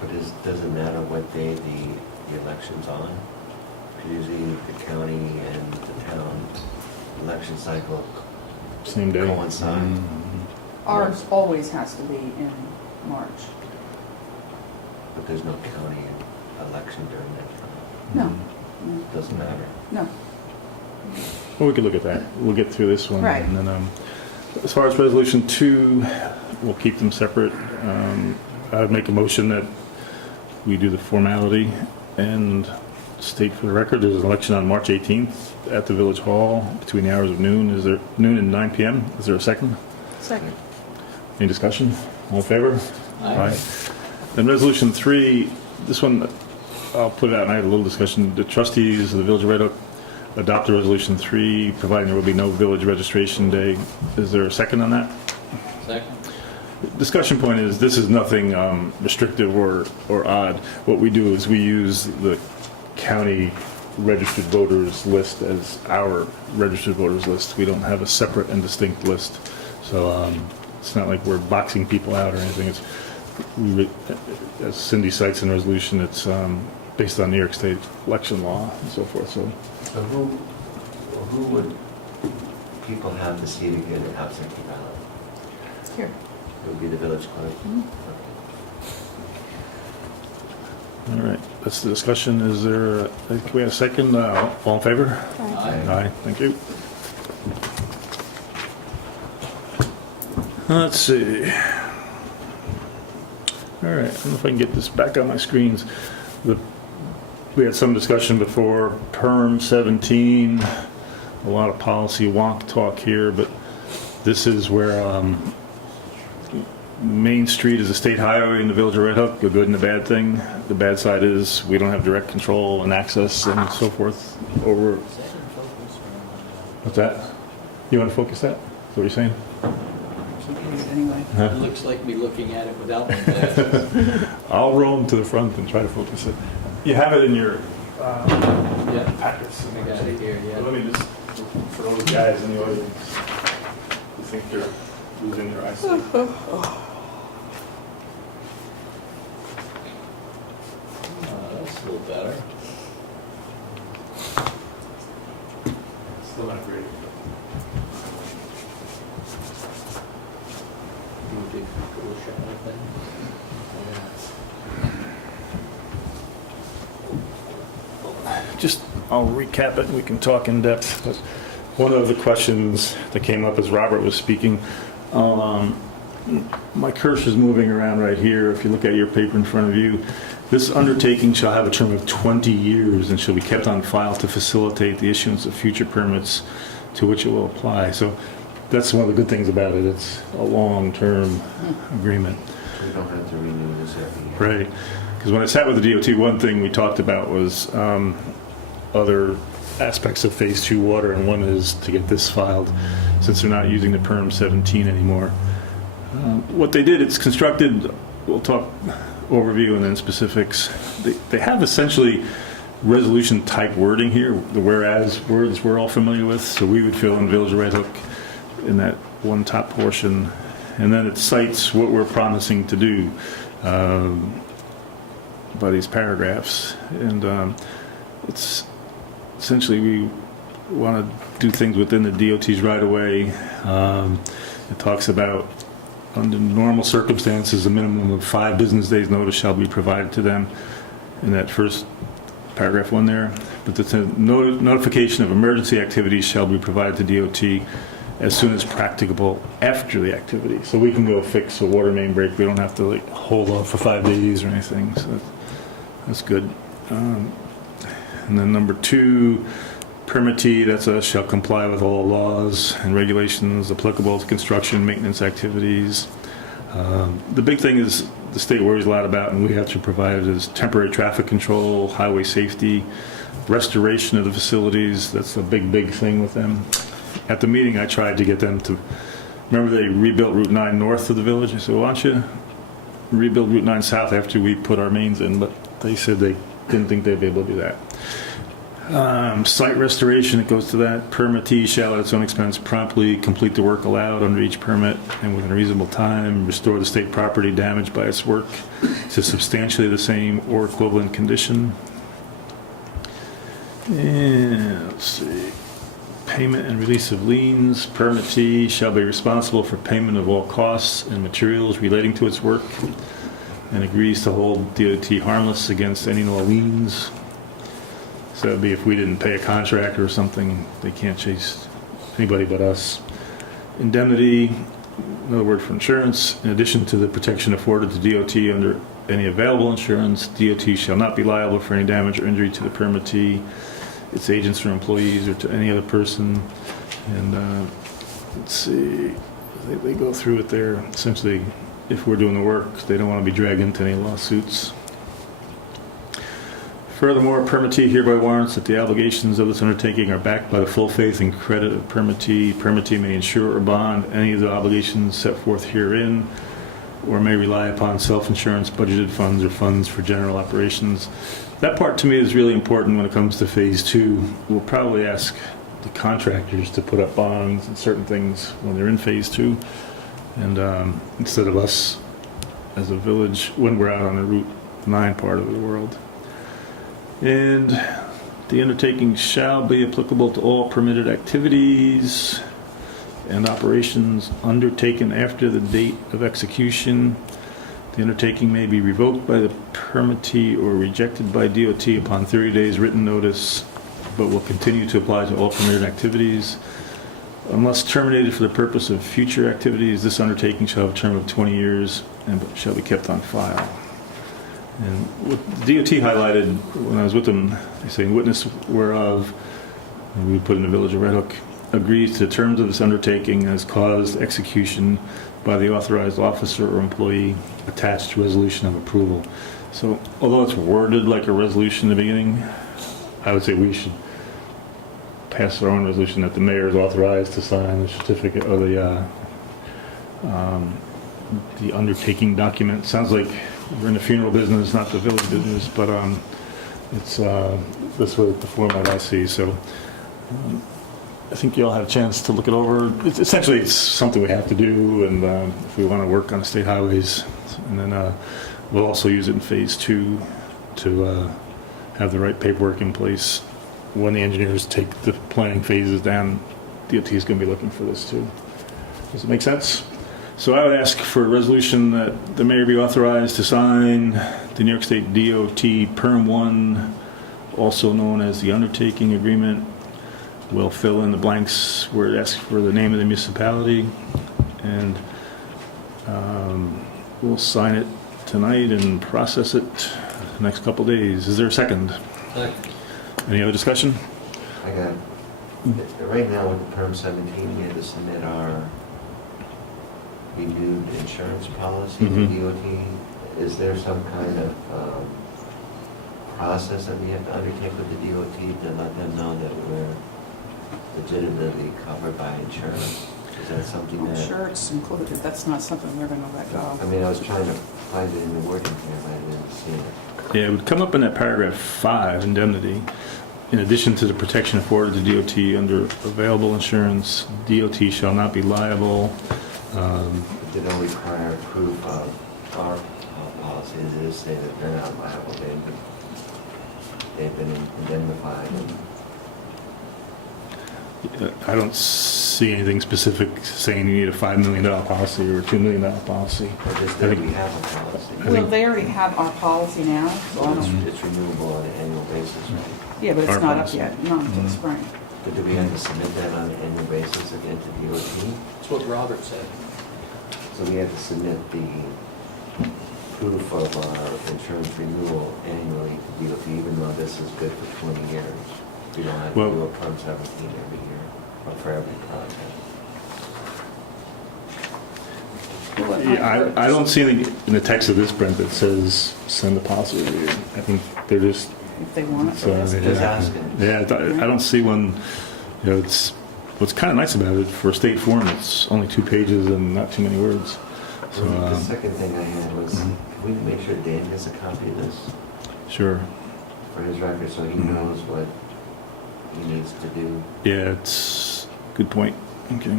But does it matter what day the election's on? 'Cause usually the county and the town election cycle Same day. coincide. Ours always has to be in March. But there's no county election during that time. No, Doesn't matter. no. Well, we could look at that. We'll get through this one. Right. And then, as far as Resolution 2, we'll keep them separate. I would make a motion that we do the formality and state for the record, there's an election on March 18th at the Village Hall between the hours of noon. Is there noon and 9 p.m.? Is there a second? Second. Any discussion? All in favor? Aye. Then Resolution 3, this one, I'll put it out, and I had a little discussion. The trustees of the Village of Red Hook adopt a Resolution 3, providing there will be no village registration day. Is there a second on that? Second. Discussion point is, this is nothing restrictive or odd. What we do is we use the county registered voters list as our registered voters list. We don't have a separate and distinct list. So it's not like we're boxing people out or anything. As Cindy cites in the resolution, it's based on New York State election law and so forth. So So who would people have to see to get an absentee ballot? Here. It would be the village clerk. all right, that's the discussion. Is there, can we have a second? All in favor? Aye. Aye, thank you. Let's see. All right, I don't know if I can get this back on my screens. We had some discussion before, Perm 17, a lot of policy wonk talk here, but this is where Main Street is a state highway in the village of Red Hook, a good and a bad thing. The bad side is we don't have direct control and access and so forth over. Is that in focus or What's that? You want to focus that? Is that what you're saying? Anyway. not? It looks like me looking at it without my glasses. I'll roam to the front and try to focus it. You have it in your Yeah, packets. I got it here, yeah. Let me just, for those guys in the audience who think they're losing their eyesight. That's a little better. Still not great. You did cool shadow thing. Just, I'll recap it and we can talk in depth. But one of the questions that came up as Robert was speaking, my cursor is moving around right here. If you look at your paper in front of you, this undertaking shall have a term of 20 years and shall be kept on file to facilitate the issuance of future permits to which it will apply. So that's one of the good things about it. It's a long-term agreement. We don't have to renew this every year. Right. Because when I sat with the DOT, one thing we talked about was other aspects of Phase 2 water, and one is to get this filed since they're not using the Perm 17 anymore. What they did, it's constructed, we'll talk overview and then specifics. They have essentially resolution type wording here, the whereas words we're all familiar with, so we would fill in Village of Red Hook in that one top portion, and then it cites what we're promising to do by these paragraphs. And it's essentially we want to do things within the DOT's right of way. It talks about under normal circumstances, a minimum of 5 business days notice shall be provided to them in that first paragraph 1 there. But the notification of emergency activities shall be provided to DOT as soon as practicable after the activity. So we can go fix a water main break. We don't have to like hold off for 5 days or anything. So that's good. And then number 2, permittee, that's a shall comply with all laws and regulations applicable to construction maintenance activities. The big thing is the state worries a lot about, and we have to provide it, is temporary traffic control, highway safety, restoration of the facilities. That's a big thing with them. At the meeting, I tried to get them to, remember they rebuilt Route 9 north of the village? I said, well, why don't you rebuild Route 9 south after we put our mains in? But they said they didn't think they'd be able to do that. Site restoration, it goes to that. Permittee shall at its own expense promptly complete the work allowed under each permit and within a reasonable time restore the state property damaged by its work to substantially the same or equivalent condition. And let's see. Payment and release of liens. Permittee shall be responsible for payment of all costs and materials relating to its work and agrees to hold DOT harmless against any and all liens. So that'd be if we didn't pay a contractor or something, they can't chase anybody but us. Indemnity, another word for insurance. In addition to the protection afforded to DOT under any available insurance, DOT shall not be liable for any damage or injury to the permittee, its agents or employees, or to any other person. And let's see, they go through it there. Essentially, if we're doing the work, they don't want to be dragged into any lawsuits. Furthermore, permittee hereby warrants that the obligations of this undertaking are backed by the full faith and credit of permittee. Permittee may insure or bond any of the obligations set forth herein, or may rely upon self-insurance, budgeted funds, or funds for general operations. That part to me is really important when it comes to Phase 2. We'll probably ask the contractors to put up bonds and certain things when they're in Phase 2, and instead of us as a village when we're out on the Route 9 part of the world. And the undertaking shall be applicable to all permitted activities and operations undertaken after the date of execution. The undertaking may be revoked by the permittee or rejected by DOT upon 30 days written notice, but will continue to apply to all permitted activities. Unless terminated for the purpose of future activities, this undertaking shall have a term of 20 years and shall be kept on file. And what the DOT highlighted when I was with them, they say, witness whereof, and we would put in the Village of Red Hook, agrees to the terms of this undertaking and has caused execution, by the authorized officer or employee, attached resolution of approval. So although it's worded like a resolution in the beginning, I would say we should pass our own resolution that the mayor is authorized to sign the certificate or the undertaking document. Sounds like we're in the funeral business, not the village business, but it's this was the format I see. So I think you all had a chance to look it over. Essentially, it's something we have to do, and if we want to work on the state highways, and then we'll also use it in phase 2 to have the right paperwork in place. When the engineers take the planning phases down, DOT is going to be looking for this too. Does it make sense? So I would ask for a resolution that the mayor be authorized to sign the New York State DOT Perm 1, also known as the undertaking agreement. We'll fill in the blanks where it asks for the name of the municipality, and we'll sign it tonight and process it the next couple days. Is there a second? Second. Any other discussion? I got, right now with the Perm 17, we had to submit our renewed insurance policy to DOT. Is there some kind of process that we have to undertake with the DOT to let them know that we're legitimately covered by insurance? Is that something I'm that? sure it's included. That's not something we're going to let go. I mean, I was trying to find it in the wording here, but I didn't see it. Yeah, it would come up in that paragraph 5, indemnity. In addition to the protection afforded to DOT under available insurance, DOT shall not be liable. They don't require proof of our policy. It is say that they're not liable. They've been indemnified. I don't see anything specific saying you need a $5 million policy or a $2 million policy. But just I that think- we have a policy. Well, they already have our policy now, so I don't, It's renewable on an annual basis, right? yeah, but it's Our not up policy. yet, not until spring. But do we have to submit that on an annual basis again to DOT? That's what Robert said. So we have to submit the proof of our insurance renewal annually to DOT, even though this is good for 20 years. We don't have to Well- do a Perm 17 every year, or for every project. Yeah, I don't see anything in the text of this, Brent, that says send the policy review. I think they're just, If they want it. So, that's- yeah. Just asking. yeah, I don't see one, you know, it's, what's kind of nice about it, for a state form, it's only 2 pages and not too many words. So, The second thing I had was, Mhm. can we make sure Dan gets a copy of this sure. for his record so he Mhm. knows what he needs to do? Yeah, it's good point. Okay.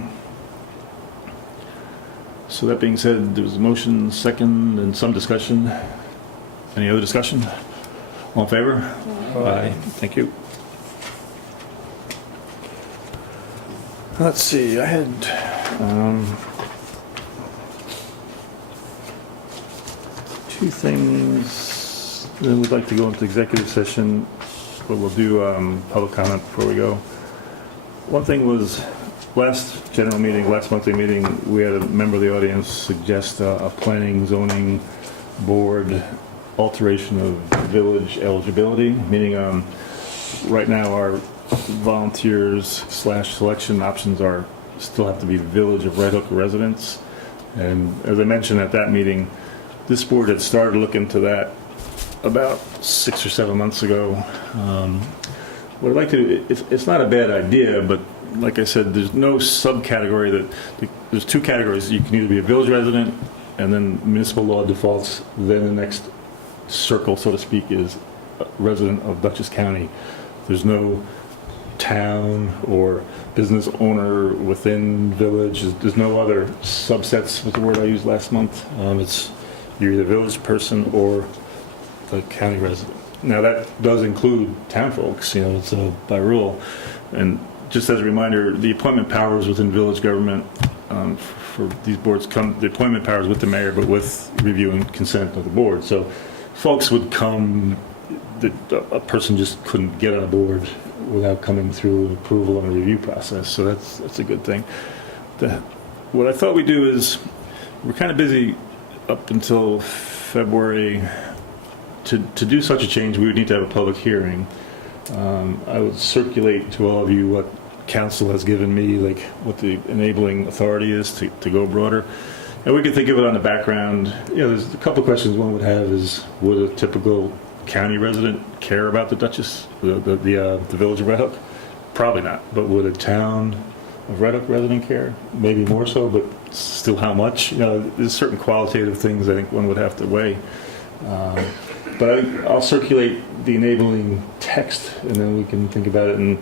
So that being said, there was a motion, second, and some discussion. Any other discussion? All in favor? Aye. Thank you. Let's see, I had, two things. Then we'd like to go into executive session, but we'll do public comment before we go. One thing was, last general meeting, last monthly meeting, we had a member of the audience suggest a planning zoning board alteration of village eligibility, meaning right now our volunteers / selection options are still have to be Village of Red Hook residents. And as I mentioned at that meeting, this board had started looking into that about 6 or 7 months ago. What I'd like to do, it's not a bad idea, but like I said, there's no subcategory there's 2 categories. You can either be a village resident, and then municipal law defaults, then the next circle, so to speak, is a resident of Dutchess County. There's no town or business owner within village. There's no other subsets, was the word I used last month. It's you're either a village person or a county resident. Now that does include town folks, you know, it's by rule. And just as a reminder, the appointment powers within village government for these boards the appointment powers with the mayor, but with review and consent of the board. So folks would come, a person just couldn't get on a board without coming through an approval and a review process. So that's a good thing. What I thought we'd do is, we're kind of busy up until February. To do such a change, we would need to have a public hearing. I would circulate to all of you what council has given me, like what the enabling authority is to go broader. And we could think of it on the background. There's a couple of questions one would have is, would a typical county resident care about the Duchess, the Village of Red Hook? Probably not. But would a town of Red Hook resident care? Maybe more so, but still how much? There's certain qualitative things I think one would have to weigh. But I'll circulate the enabling text, and then we can think about it and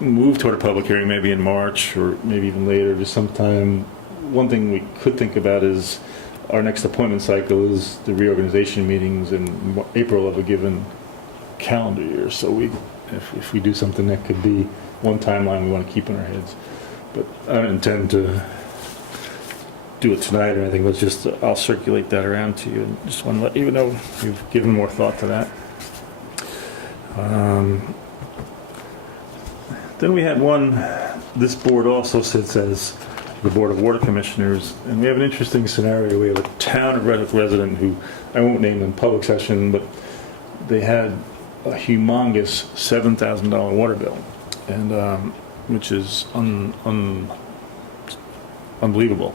move toward a public hearing maybe in March or maybe even later, just sometime. One thing we could think about is our next appointment cycle is the reorganization meetings in April of a given calendar year. So if we do something that could be one timeline we want to keep in our heads. But I don't intend to do it tonight or anything, but just I'll circulate that around to you. And just want to let you know you've given more thought to that. Then we had one, this board also sits as the Board of Water Commissioners, and we have an interesting scenario. We have a town of Red Hook resident who, I won't name in public session, but they had a humongous $7,000 water bill, and which is unbelievable.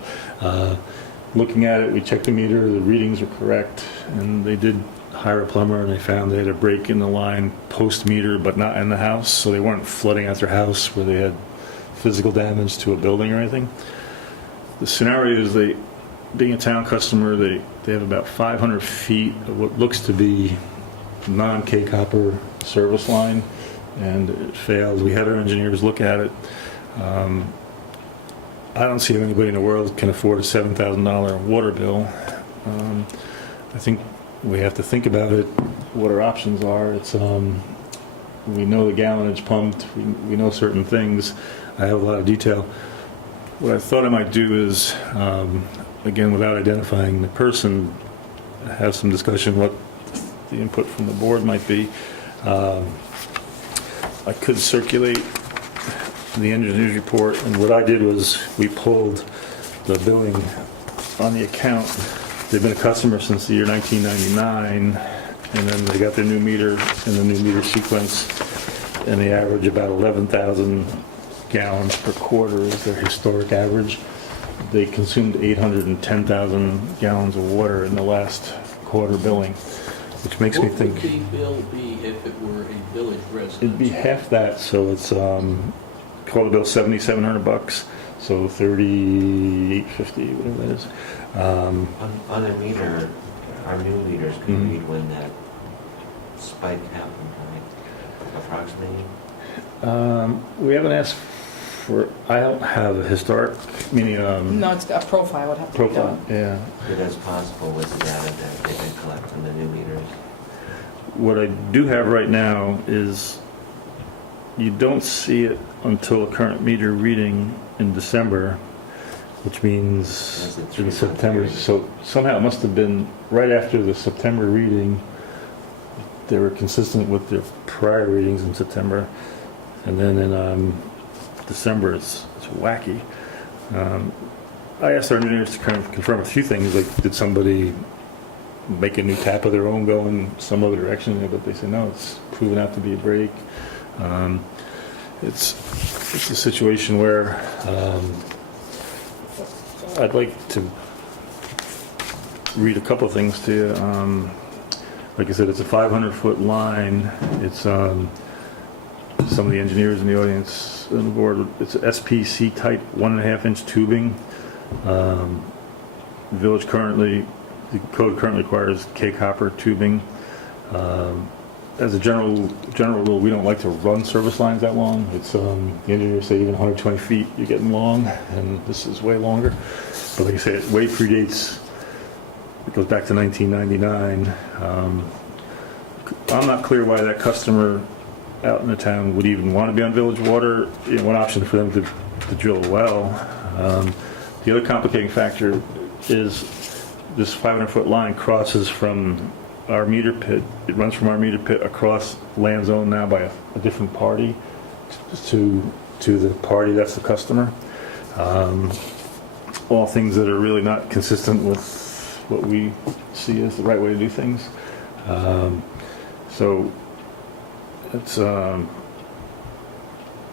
Looking at it, we checked the meter, the readings are correct, and they did hire a plumber, and they found they had a break in the line post-meter, but not in the house, so they weren't flooding out their house where they had physical damage to a building or anything. The scenario is being a town customer, they have about 500 feet of what looks to be non-K copper service line, and it failed. We had our engineers look at it. I don't see if anybody in the world can afford a $7,000 water bill. I think we have to think about it, what our options are. It's we know the gallonage pumped, we know certain things. I have a lot of detail. What I thought I might do is, again, without identifying the person, have some discussion what the input from the board might be. I could circulate the engineer's report, and what I did was we pulled the billing on the account. They've been a customer since the year 1999, and then they got their new meter in the new meter sequence, and they average about 11,000 gallons per quarter is their historic average. They consumed 810,000 gallons of water in the last quarter billing, which makes me think... What would the bill be if it were a village resident? It'd be half that, so it's, call the bill $7,700, so $3,850, whatever that is. On a meter, our new meters can read when that spike happened, right? Approximately? We haven't asked for, I don't have a historic, meaning No, it's a profile would have to be profile. done. Yeah. It is possible with the data that they can collect from the new meters. What I do have right now is you don't see it until a current meter reading in December, which means That's a in 3-month September. period. So somehow it must have been right after the September reading. They were consistent with their prior readings in September. And then in December, it's wacky. I asked our engineers to kind of confirm a few things, like did somebody make a new tap of their own going some other direction? But they said no, it's proven out to be a break. It's a situation where I'd like to read a couple of things to you. Like I said, it's a 500-foot line. It's some of the engineers in the audience on the board. It's SPC type 1.5-inch tubing. Village the code currently requires K copper tubing. As a general rule, we don't like to run service lines that long. It's the engineers say even 120 feet you're getting long, and this is way longer. But like I say, it way predates. It goes back to 1999. I'm not clear why that customer out in the town would even want to be on village water. One option for them to drill a well. The other complicating factor is this 500-foot line crosses from our meter pit. It runs from our meter pit across land zone now by a different party to the party that's the customer. All things that are really not consistent with what we see as the right way to do things. So it's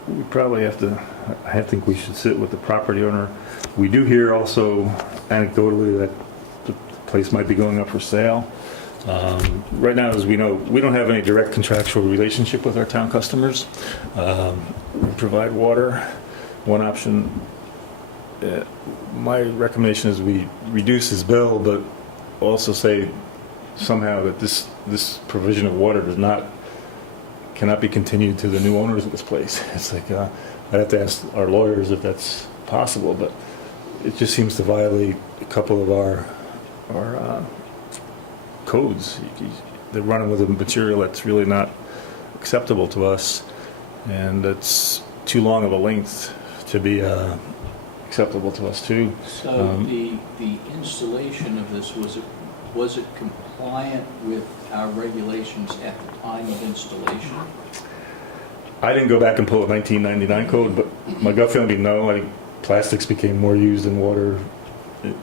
we probably have to, I think we should sit with the property owner. We do hear also anecdotally that the place might be going up for sale. Right now, as we know, we don't have any direct contractual relationship with our town customers. We provide water. One option, my recommendation is we reduce his bill, but also say somehow that this provision of water cannot be continued to the new owners of this place. It's like, I'd have to ask our lawyers if that's possible, but it just seems to violate a couple of our codes. They're running with a material that's really not acceptable to us, and that's too long of a length to be acceptable to us too. So the installation of this, was it compliant with our regulations at the time of installation? I didn't go back and pull a 1999 code, but my gut feeling would be no. I think plastics became more used in water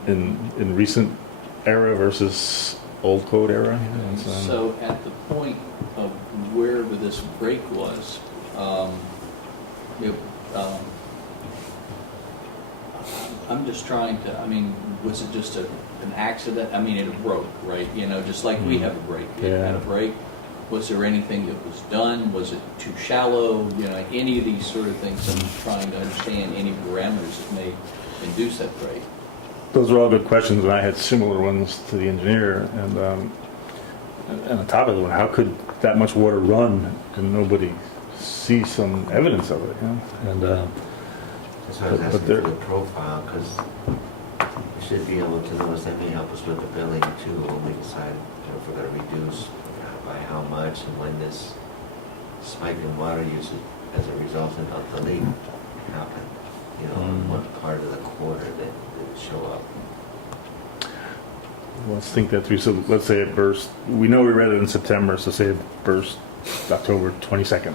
in recent era versus old code era. You know, So at the point of wherever this break was, I'm just trying to, I mean, was it just an accident? I mean, it broke, right? You know, just like we have a break. It had a break. Was there anything that was done? Was it too shallow? You know, any of these sort of things. I'm just trying to understand any parameters that may induce that break. those are all good questions, and I had similar ones to the engineer. And on top of it, how could that much water run and nobody see some evidence of it? You know? And That's why I was but asking there- for the profile, because we should be able to know, that may help us with the billing too, when we decide if we're gonna reduce by how much and when this spike in water usage as a result of the leak happened. You know, in what part of the quarter that it show up. let's think that through. So let's say it burst. We know we read it in September, so say it burst October 22nd,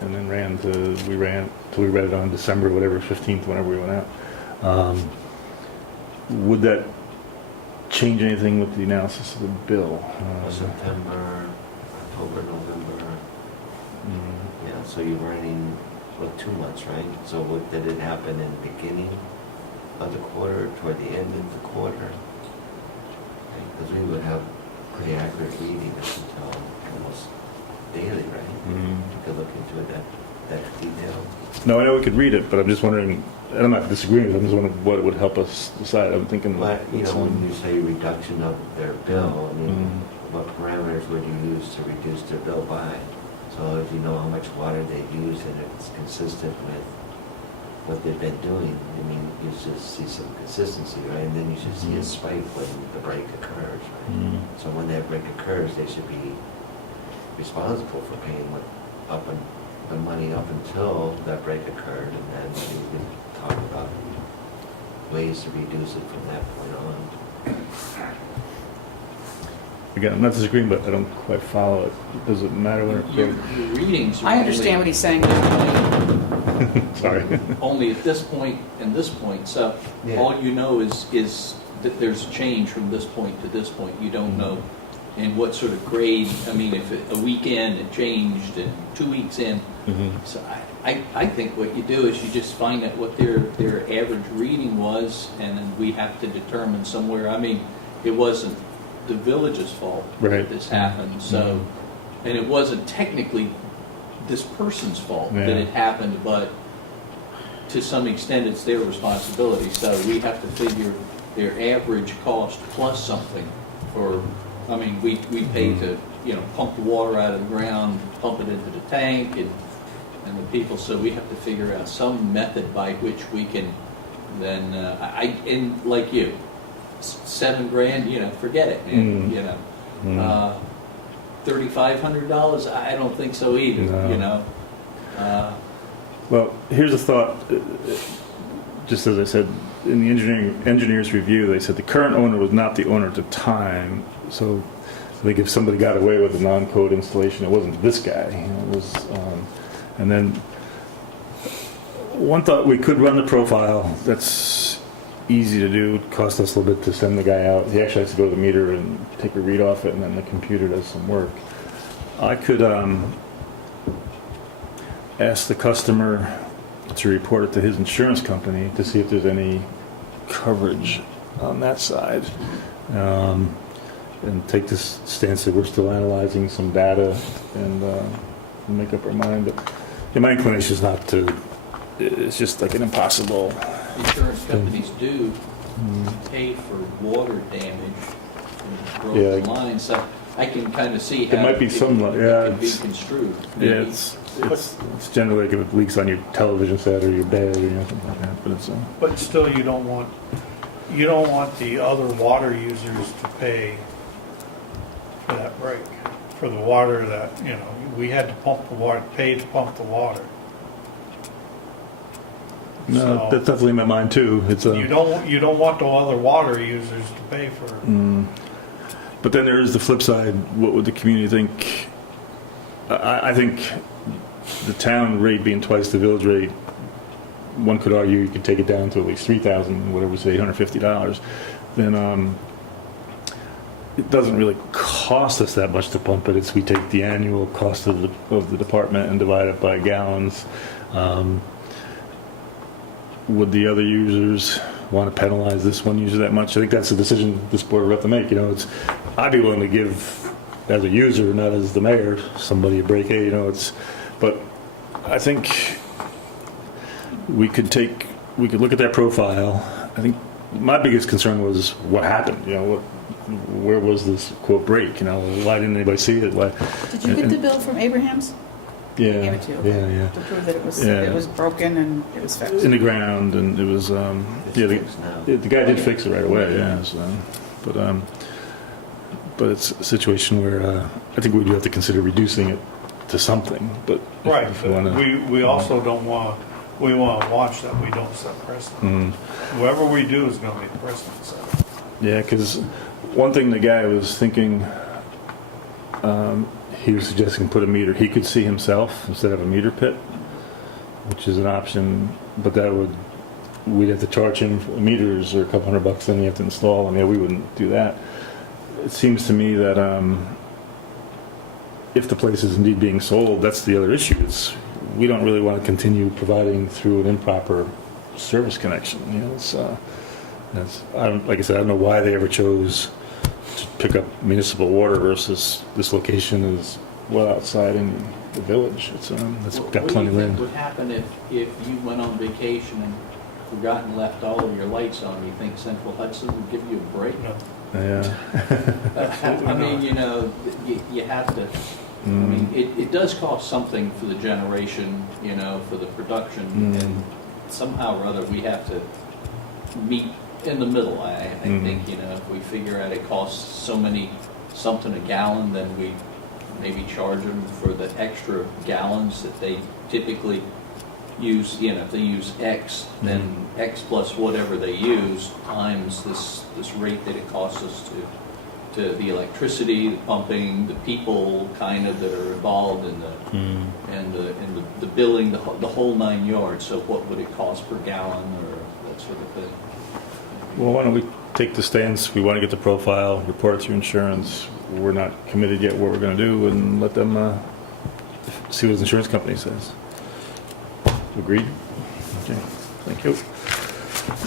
and then we ran till we read it on December, whatever, 15th, whenever we went out. Would that change anything with the analysis of the bill? September, October, November. Yeah, so you're running, 2 months, right? So did it happen in the beginning of the quarter, toward the end of the quarter? Because we would have pretty accurate reading up until almost daily, right? We could look into it that detail. No, I know we could read it, but I'm just wondering, and I'm not disagreeing with it, I'm just wondering what would help us decide. I'm thinking, But, you know, when you say reduction of their bill, I mean, Mhm. what parameters would you use to reduce their bill by? So if you know how much water they use and it's consistent with what they've been doing, I mean, you should see some consistency, right? And then you should see a spike when the break occurs, right? So when that break occurs, they should be responsible for paying the money up until that break occurred, and then we can talk about ways to reduce it from that point on. again, I'm not disagreeing, but I don't quite follow it. Does it matter when Your it readings are I understand what he's saying. Sorry. only at this point and this point. So Yeah. all you know is that there's a change from this point to this point. You don't know in what sort of grade. I mean, if a week in it changed and 2 weeks in. So I think what you do is you just find out what their average reading was, and then we have to determine somewhere. I mean, it wasn't the village's fault Right. that this happened. So, and it wasn't technically this person's fault that it happened, but to some extent it's their responsibility. So we have to figure their average cost plus something for, I mean, we pay to, pump the water out of the ground, pump it into the tank and the people, so we have to figure out some method by which we can then, and like you, $7,000, forget it, man, $3,500, I don't think so either, No. Well, here's a thought. Just as I said, in the engineer's review, they said the current owner was not the owner at the time. So I think if somebody got away with a non-code installation, it wasn't this guy. It was, and then one thought, we could run the profile. That's easy to do. It cost us a little bit to send the guy out. He actually has to go to the meter and take a read off it, and then the computer does some work. I could ask the customer to report it to his insurance company to see if there's any coverage on that side. And take this stance that we're still analyzing some data and make up our mind. But yeah, my inclination is not to, it's just like an impossible. Insurance companies do pay for water damage and Yeah. broken lines, so I can kind of see how. There might be some, yeah, it could be it's- construed. Yeah, maybe. it's generally like if it leaks on your television set or your bed or something like that, but it's, But still, you don't want the other water users to pay for that break, for the water that, we had to pump the water, pay to pump the water. no, So- that's definitely in my mind too. It's You don't want the other water users to pay for it. But then there is the flip side. What would the community think? I think the town rate being twice the village rate, one could argue you could take it down to at least $3,000, whatever, say $850. Then it doesn't really cost us that much to pump it. It's we take the annual cost of the department and divide it by gallons. Would the other users want to penalize this one user that much? I think that's a decision this board will have to make. I'd be willing to give, as a user, not as the mayor, somebody a break. Hey, but I think we could look at that profile. I think my biggest concern was what happened. Where was this quote break? Why didn't anybody see it? Why? Did you get the bill from Abraham's? Yeah, They gave it to you, yeah, okay. yeah. To prove that Yeah. it was broken and it was fixed. In the ground, and it was It's fixed now. the guy did fix it right away. Yeah, but it's a situation where I think we do have to consider reducing it to something. But Right, if we but wanna, we also don't want, we want to watch that we don't set precedent. Whoever we do is going to be the precedent setter. yeah, because one thing the guy was thinking, he was suggesting put a meter. He could see himself instead of a meter pit, which is an option, but we'd have to charge him for meters or a couple $100, then you have to install them. Yeah, we wouldn't do that. It seems to me that if the place is indeed being sold, that's the other issue. We don't really want to continue providing through an improper service connection. Like I said, I don't know why they ever chose to pick up municipal water versus this location is well outside in the village. It's got plenty of What do you think land. would happen if you went on vacation and forgot and left all of your lights on? You think Central Hudson would give you a break? No. Yeah. I mean, you have to, I mean, it does cost something for the generation, for the production, and somehow or other, we have to meet in the middle. I think, if we figure out it costs something a gallon, then we maybe charge them for the extra gallons that they typically use. If they use X, then X plus whatever they use times this rate that it costs us to the electricity, the pumping, the people kind of that are involved in the billing, the whole 9 yards. So what would it cost per gallon or that sort of thing? Well, why don't we take the stance? We want to get the profile, report it through insurance. We're not committed yet what we're going to do, and let them see what the insurance company says. Agreed? Okay, thank you.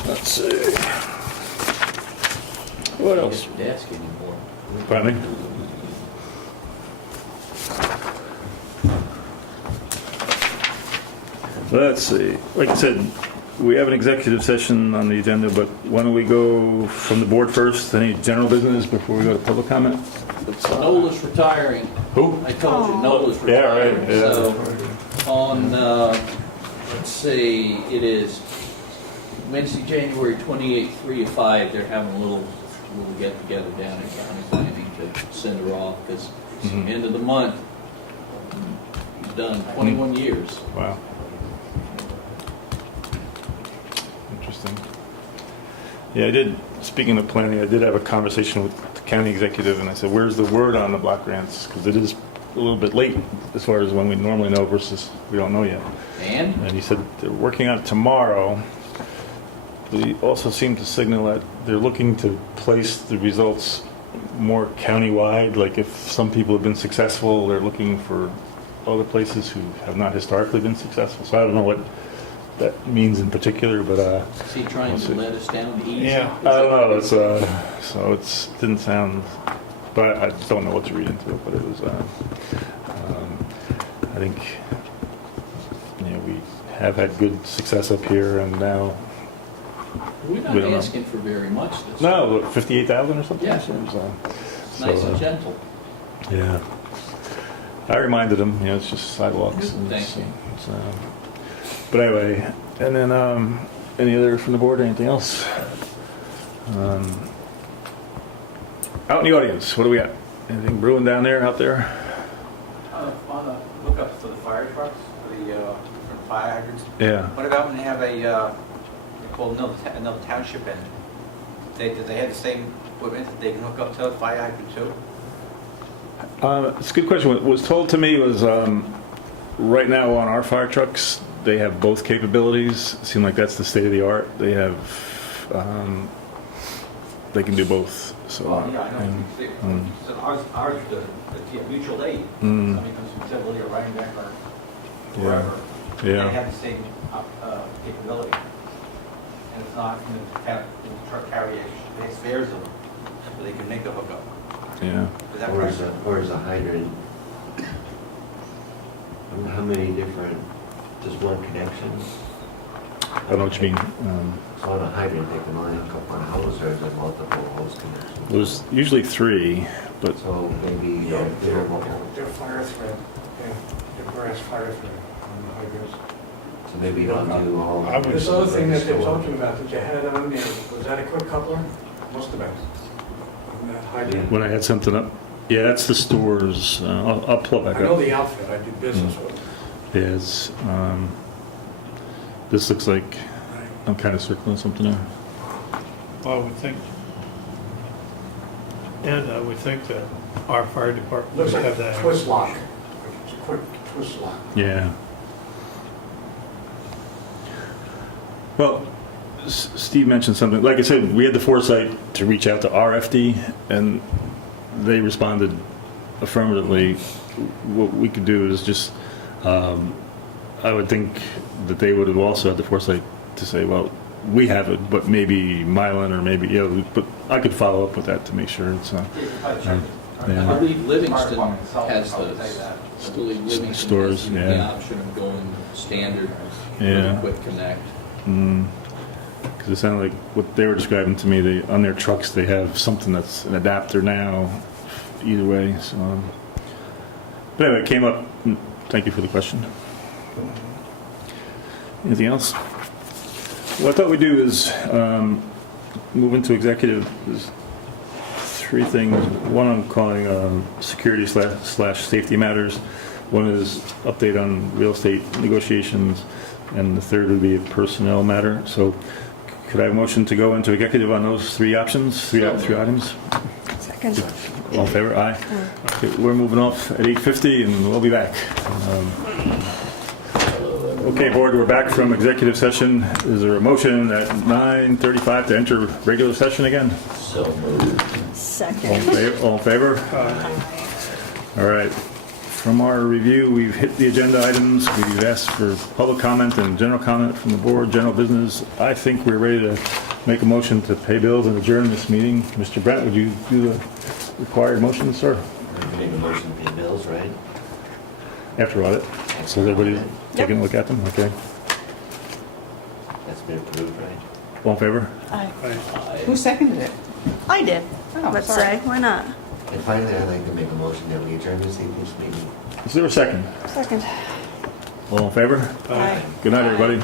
Let's see. What else? Don't get your desk anymore. Pardon me? Let's see. Like I said, we have an executive session on the agenda, but why don't we go from the board first? Any general business before we go to public comment? Noel's retiring. Who? I told you, Noel's Yeah, retiring. right, yeah. So, on, let's see, it is Wednesday, January 28th, 3 to 5, they're having a little get-together down in county planning to send her off, because it's the end of the month. He's done 21 years. Wow. Interesting. Yeah, I did, speaking of planning, I did have a conversation with the county executive, and I said, where's the word on the block grants? Because it is a little bit late as far as when we normally know versus we don't know yet. And And he said they're working on it tomorrow, but he also seemed to signal that they're looking to place the results more countywide. Like if some people have been successful, they're looking for other places who have not historically been successful. So I don't know what that means in particular, but Is he trying to let us down easy? Yeah. I don't know. It's so it's didn't sound, but I just don't know what to read into it. But it was, I think, we have had good success up here, and now We're not We don't know. asking for very much this. no 58,000 or something. Yeah. So, It's nice and gentle. yeah. I reminded him, it's just sidewalks. And Thank it's, you. it's, but anyway, and then any other from the board? Anything else? Out in the audience, what do we got? Anything brewing down there, out there? On the hookups for the fire trucks, for the for the fire hydrants, Yeah. what about when they have a, they call another township in? Do they have the same equipment that they can hook up to the fire hydrant too? It's a good question. What was told to me was right now on our fire trucks, they have both capabilities. It seems like that's the state of the art. They have, they can do both. So, Well, yeah, I know. Mm. So ours, the mutual aid, Mm. somebody comes from Tivoli or Rhinebeck or Yeah. wherever. Yeah. They have the same capability. And it's not in the truck carriage, they have spares of them, so they can make the hookup. Yeah. Is that Or is correct? a, or is a hydrant, how many different, just one connection? I don't know what you mean. So on a hydrant, they can only hook up one hose, or is it multiple hose connections? There's usually 3, but So maybe they're mobile. They're fire threat, yeah, they're brass fire threat on the hydrants. So maybe you don't do all. I would- This other thing that they're talking about, that you had on there, was that a quick coupler? Must have been. On that hydrant. when I had something up, yeah, that's the stores. I'll pull it I back know up. the outfit, I did business with. Is this looks like I'm kind of circling something there. Well, I would think, and I would think that our fire department would Looks like have a that. twist lock. It's a quick twist lock. Yeah. Well, Steve mentioned something. Like I said, we had the foresight to reach out to RFD, and they responded affirmatively. What we could do is just, I would think that they would have also had the foresight to say, well, we have it, but maybe Mylan or maybe, but I could follow up with that to make sure it's, I yeah. believe Livingston department itself has will tell you those. that. I believe Livingston Stores, has the yeah. option of going standard Yeah. with a quick connect. Because it sounded like what they were describing to me, on their trucks, they have something that's an adapter now, either way. So, but anyway, it came up. Thank you for the question. Anything else? What I thought we'd do is move into executive. There's 3 things. One I'm calling security slash safety matters. One is update on real estate negotiations, and the third would be a personnel matter. So could I have a motion to go into executive on those 3 options, three items? Second. All in favor? Aye. Okay, we're moving off at 8:50, and we'll be back. Okay, board, we're back from executive session. Is there a motion at 9:35 to enter regular session again? So moved. Second. All in favor? All right. From our review, we've hit the agenda items. We've asked for public comment and general comment from the board, general business. I think we're ready to make a motion to pay bills and adjourn this meeting. Mr. Brent, would you do the required motion, sir? We're making a motion to pay bills, right? After audit. So everybody's taking a look at them? Okay. That's been approved, right? All in favor? Aye. Who seconded it? I did. Oh, Let's sorry. say, why not? And finally, I'd like to make a motion that we adjourn this evening's meeting. Is there a second? Second. All in favor? Aye. Good night, everybody.